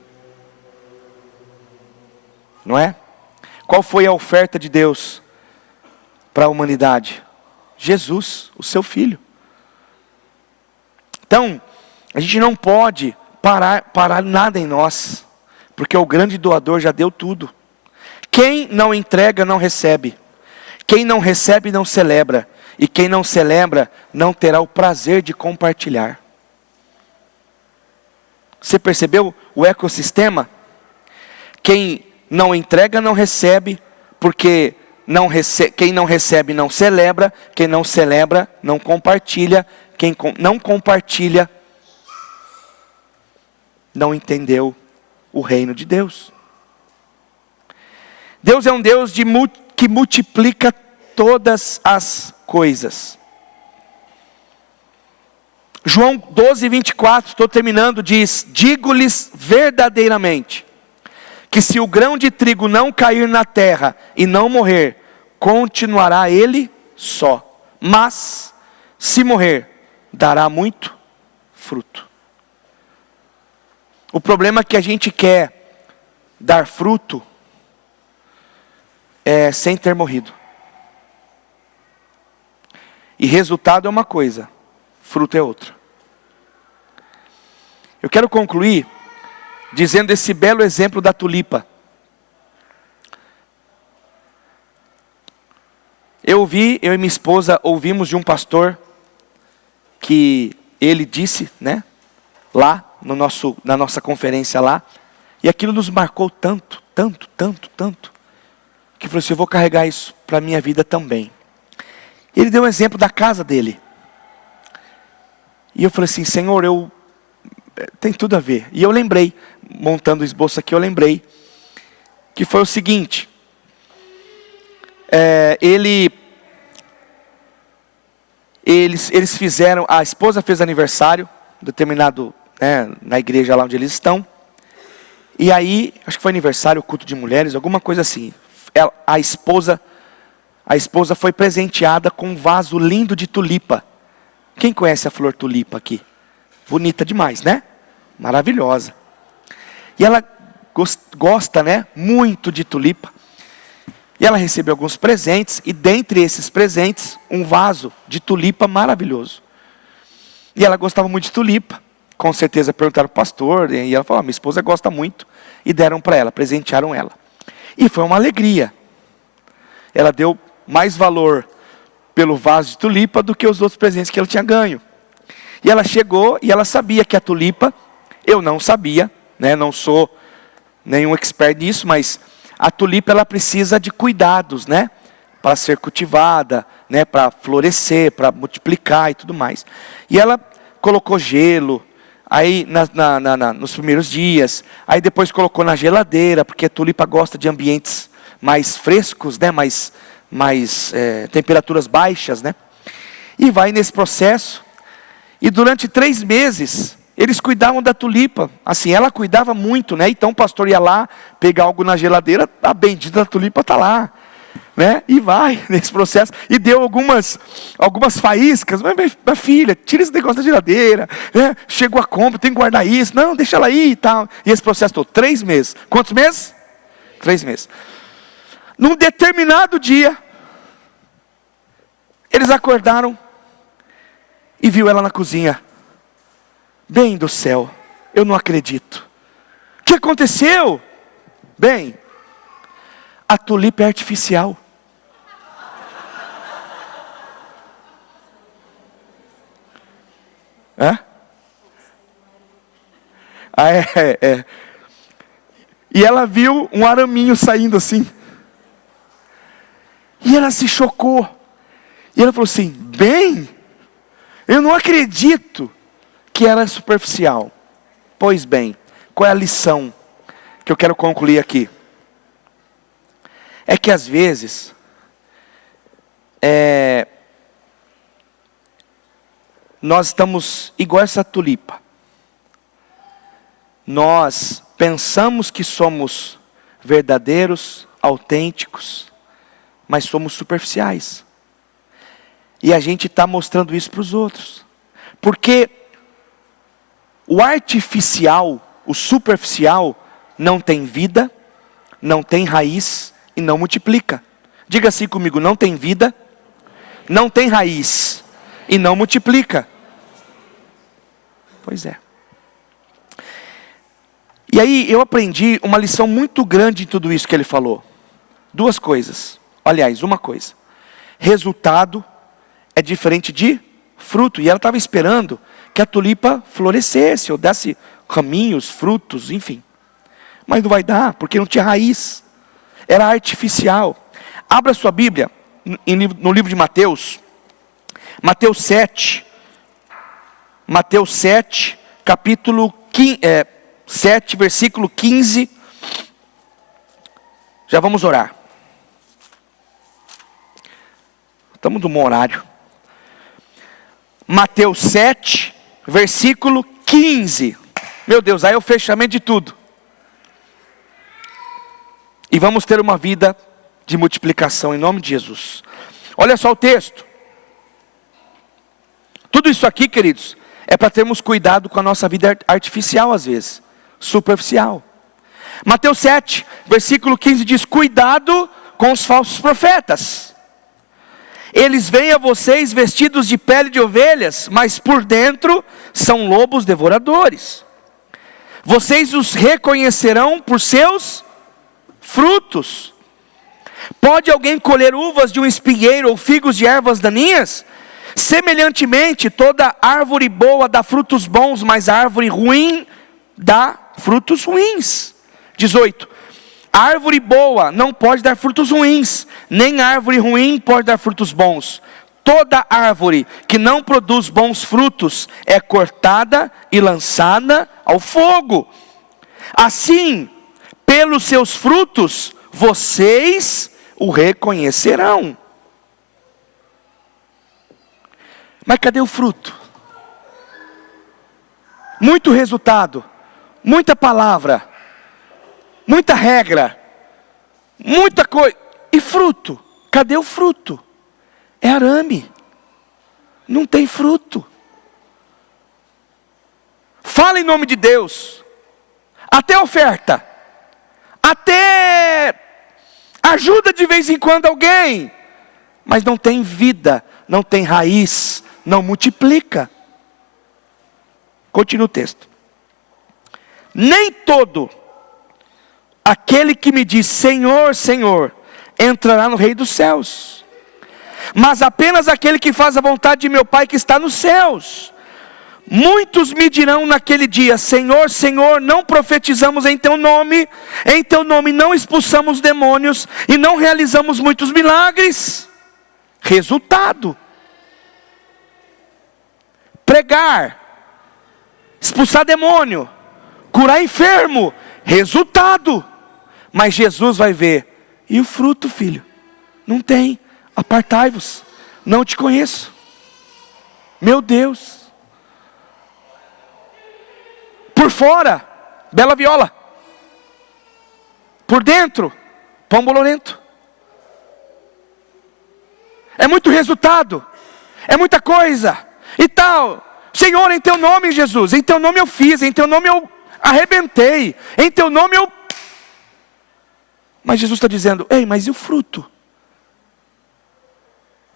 não é? Qual foi a oferta de Deus para a humanidade? Jesus, o seu filho. Então, a gente não pode parar nada em nós, porque o grande doador já deu tudo. Quem não entrega não recebe, quem não recebe não celebra, e quem não celebra não terá o prazer de compartilhar. Você percebeu o ecossistema? Quem não entrega não recebe, porque quem não recebe não celebra, quem não celebra não compartilha, quem não compartilha não entendeu o reino de Deus. Deus é um Deus que multiplica todas as coisas. João 12:24, estou terminando, diz, digo-lhes verdadeiramente, que se o grão de trigo não cair na terra e não morrer, continuará ele só, mas se morrer, dará muito fruto. O problema é que a gente quer dar fruto sem ter morrido. E resultado é uma coisa, fruto é outra. Eu quero concluir dizendo esse belo exemplo da tulipa. Eu e minha esposa ouvimos de um pastor que ele disse, né, lá na nossa conferência lá, e aquilo nos marcou tanto, que falou assim, eu vou carregar isso para a minha vida também. Ele deu um exemplo da casa dele. E eu falei assim, Senhor, tem tudo a ver. E eu lembrei, montando o esboço aqui, eu lembrei, que foi o seguinte, eles fizeram, a esposa fez aniversário, determinado, né, na igreja lá onde eles estão, e aí, acho que foi aniversário, culto de mulheres, alguma coisa assim, a esposa foi presenteada com um vaso lindo de tulipa. Quem conhece a flor tulipa aqui? Bonita demais, né? Maravilhosa. E ela gosta, né, muito de tulipa. E ela recebeu alguns presentes, e dentre esses presentes, um vaso de tulipa maravilhoso. E ela gostava muito de tulipa. Com certeza perguntaram para o pastor, e ela falou, minha esposa gosta muito. E deram para ela, presentearam ela. E foi uma alegria. Ela deu mais valor pelo vaso de tulipa do que os outros presentes que ela tinha ganho. E ela chegou e ela sabia que a tulipa, eu não sabia, né, não sou nenhum expert nisso, mas a tulipa ela precisa de cuidados, né, para ser cultivada, né, para florescer, para multiplicar e tudo mais. E ela colocou gelo, aí nos primeiros dias, aí depois colocou na geladeira, porque a tulipa gosta de ambientes mais frescos, né, mais temperaturas baixas, né? E vai nesse processo. E durante 3 meses, eles cuidavam da tulipa. Assim, ela cuidava muito, né? Então o pastor ia lá, pegar algo na geladeira, a bendita tulipa está lá, né? E vai nesse processo. E deu algumas faíscas. Mas minha filha, tira esse negócio da geladeira, né? Chegou a compra, tem que guardar isso. Não, deixa ela aí e tal. E esse processo todo, 3 meses. Quantos meses? 3 meses. Num determinado dia, eles acordaram e viu ela na cozinha. Bem do céu, eu não acredito. O que aconteceu? Bem, a tulipa é artificial. Hã? É. E ela viu um araminho saindo assim. E ela se chocou. E ela falou assim, bem, eu não acredito que era superficial. Pois bem, qual é a lição que eu quero concluir aqui? É que às vezes, nós estamos igual essa tulipa. Nós pensamos que somos verdadeiros, autênticos, mas somos superficiais. E a gente está mostrando isso para os outros. Porque o artificial, o superficial, não tem vida, não tem raiz e não multiplica. Diga assim comigo, não tem vida, não tem raiz e não multiplica. Pois é. E aí eu aprendi uma lição muito grande em tudo isso que ele falou. 2 coisas. Aliás, uma coisa. Resultado é diferente de fruto. E ela estava esperando que a tulipa florescesse, ou desse raminhos, frutos, enfim. Mas não vai dar, porque não tinha raiz. Era artificial. Abra sua Bíblia no livro de Mateus. Mateus 7. Mateus 7, capítulo 7, versículo 15. Já vamos orar. Estamos no bom horário. Mateus 7, versículo 15. Meu Deus, aí é o fechamento de tudo. E vamos ter uma vida de multiplicação em nome de Jesus. Olha só o texto. Tudo isso aqui, queridos, é para termos cuidado com a nossa vida artificial às vezes. superficial. Mateus 7, versículo 15 diz: cuidado com os falsos profetas. Eles vêm a vocês vestidos de pele de ovelhas, mas por dentro são lobos devoradores. Vocês os reconhecerão por seus frutos. Pode alguém colher uvas de um espinheiro ou figos de ervas daninhas? Semelhantemente, toda árvore boa dá frutos bons, mas a árvore ruim dá frutos ruins. 18. A árvore boa não pode dar frutos ruins, nem a árvore ruim pode dar frutos bons. Toda árvore que não produz bons frutos é cortada e lançada ao fogo. Assim, pelos seus frutos, vocês o reconhecerão. Mas cadê o fruto? Muito resultado, muita palavra, muita regra, muita coisa. E fruto? Cadê o fruto? É arame. Não tem fruto. Fala em nome de Deus. Até oferta. Até ajuda de vez em quando alguém. Mas não tem vida, não tem raiz, não multiplica. Continua o texto. Nem todo aquele que me diz Senhor, Senhor, entrará no reino dos céus, mas apenas aquele que faz a vontade de meu Pai que está nos céus. Muitos me dirão naquele dia: Senhor, Senhor, não profetizamos em teu nome não expulsamos demônios, e não realizamos muitos milagres? Resultado: pregar, expulsar demônio, curar enfermo. Resultado: mas Jesus vai ver. E o fruto, filho? Não tem. Apartai-vos, não te conheço. Meu Deus. Por fora, bela viola. Por dentro, pão bolorento. É muito resultado, é muita coisa e tal. Senhor, em teu nome, Jesus, em teu nome eu fiz, em teu nome eu arrebentei, em teu nome eu... Mas Jesus está dizendo: ei, mas e o fruto?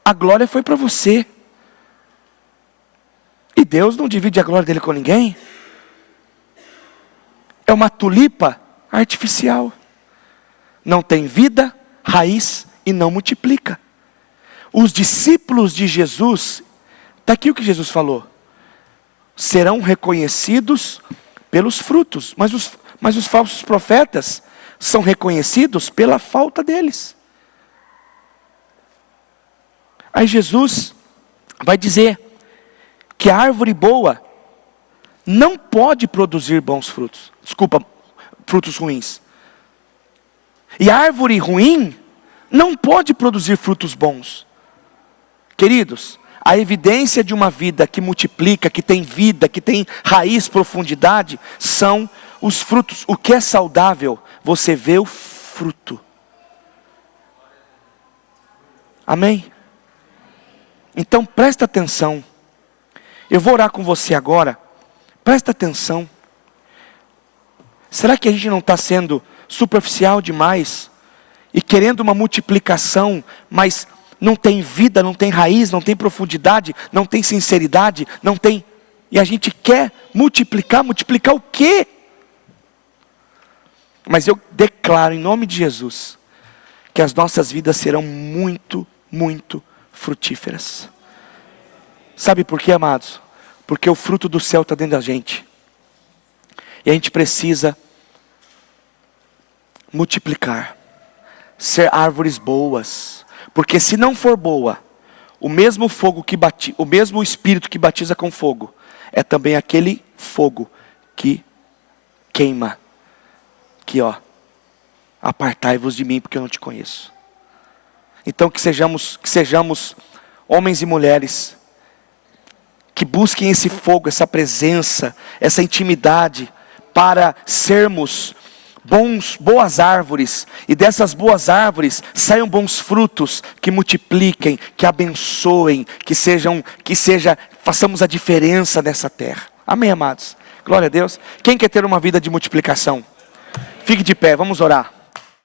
A glória foi para você. E Deus não divide a glória dele com ninguém. É uma tulipa artificial. Não tem vida, raiz e não multiplica. Os discípulos de Jesus, está aqui o que Jesus falou: serão reconhecidos pelos frutos. Mas os falsos profetas são reconhecidos pela falta deles. Aí Jesus vai dizer que a árvore boa não pode produzir bons frutos. Frutos ruins. E a árvore ruim não pode produzir frutos bons. Queridos, a evidência de uma vida que multiplica, que tem vida, que tem raiz, profundidade, são os frutos. O que é saudável, você vê o fruto. Amém? Então presta atenção. Eu vou orar com você agora. Presta atenção. Será que a gente não está sendo superficial demais? E querendo uma multiplicação, mas não tem vida, não tem raiz, não tem profundidade, não tem sinceridade, não tem... E a gente quer multiplicar o quê? Mas eu declaro em nome de Jesus que as nossas vidas serão muito, muito frutíferas. Sabe por quê, amados? Porque o fruto do céu está dentro da gente. E a gente precisa multiplicar, ser árvores boas. Porque se não for boa, o mesmo Espírito que batiza com fogo, é também aquele fogo que queima. Aqui ó, apartai-vos de mim porque eu não te conheço. Então que sejamos homens e mulheres que busquem esse fogo, essa presença, essa intimidade, para sermos boas árvores, e dessas boas árvores saiam bons frutos que multipliquem, que abençoem, façamos a diferença nessa terra. Amém, amados? Glória a Deus. Quem quer ter uma vida de multiplicação? Fique de pé, vamos orar.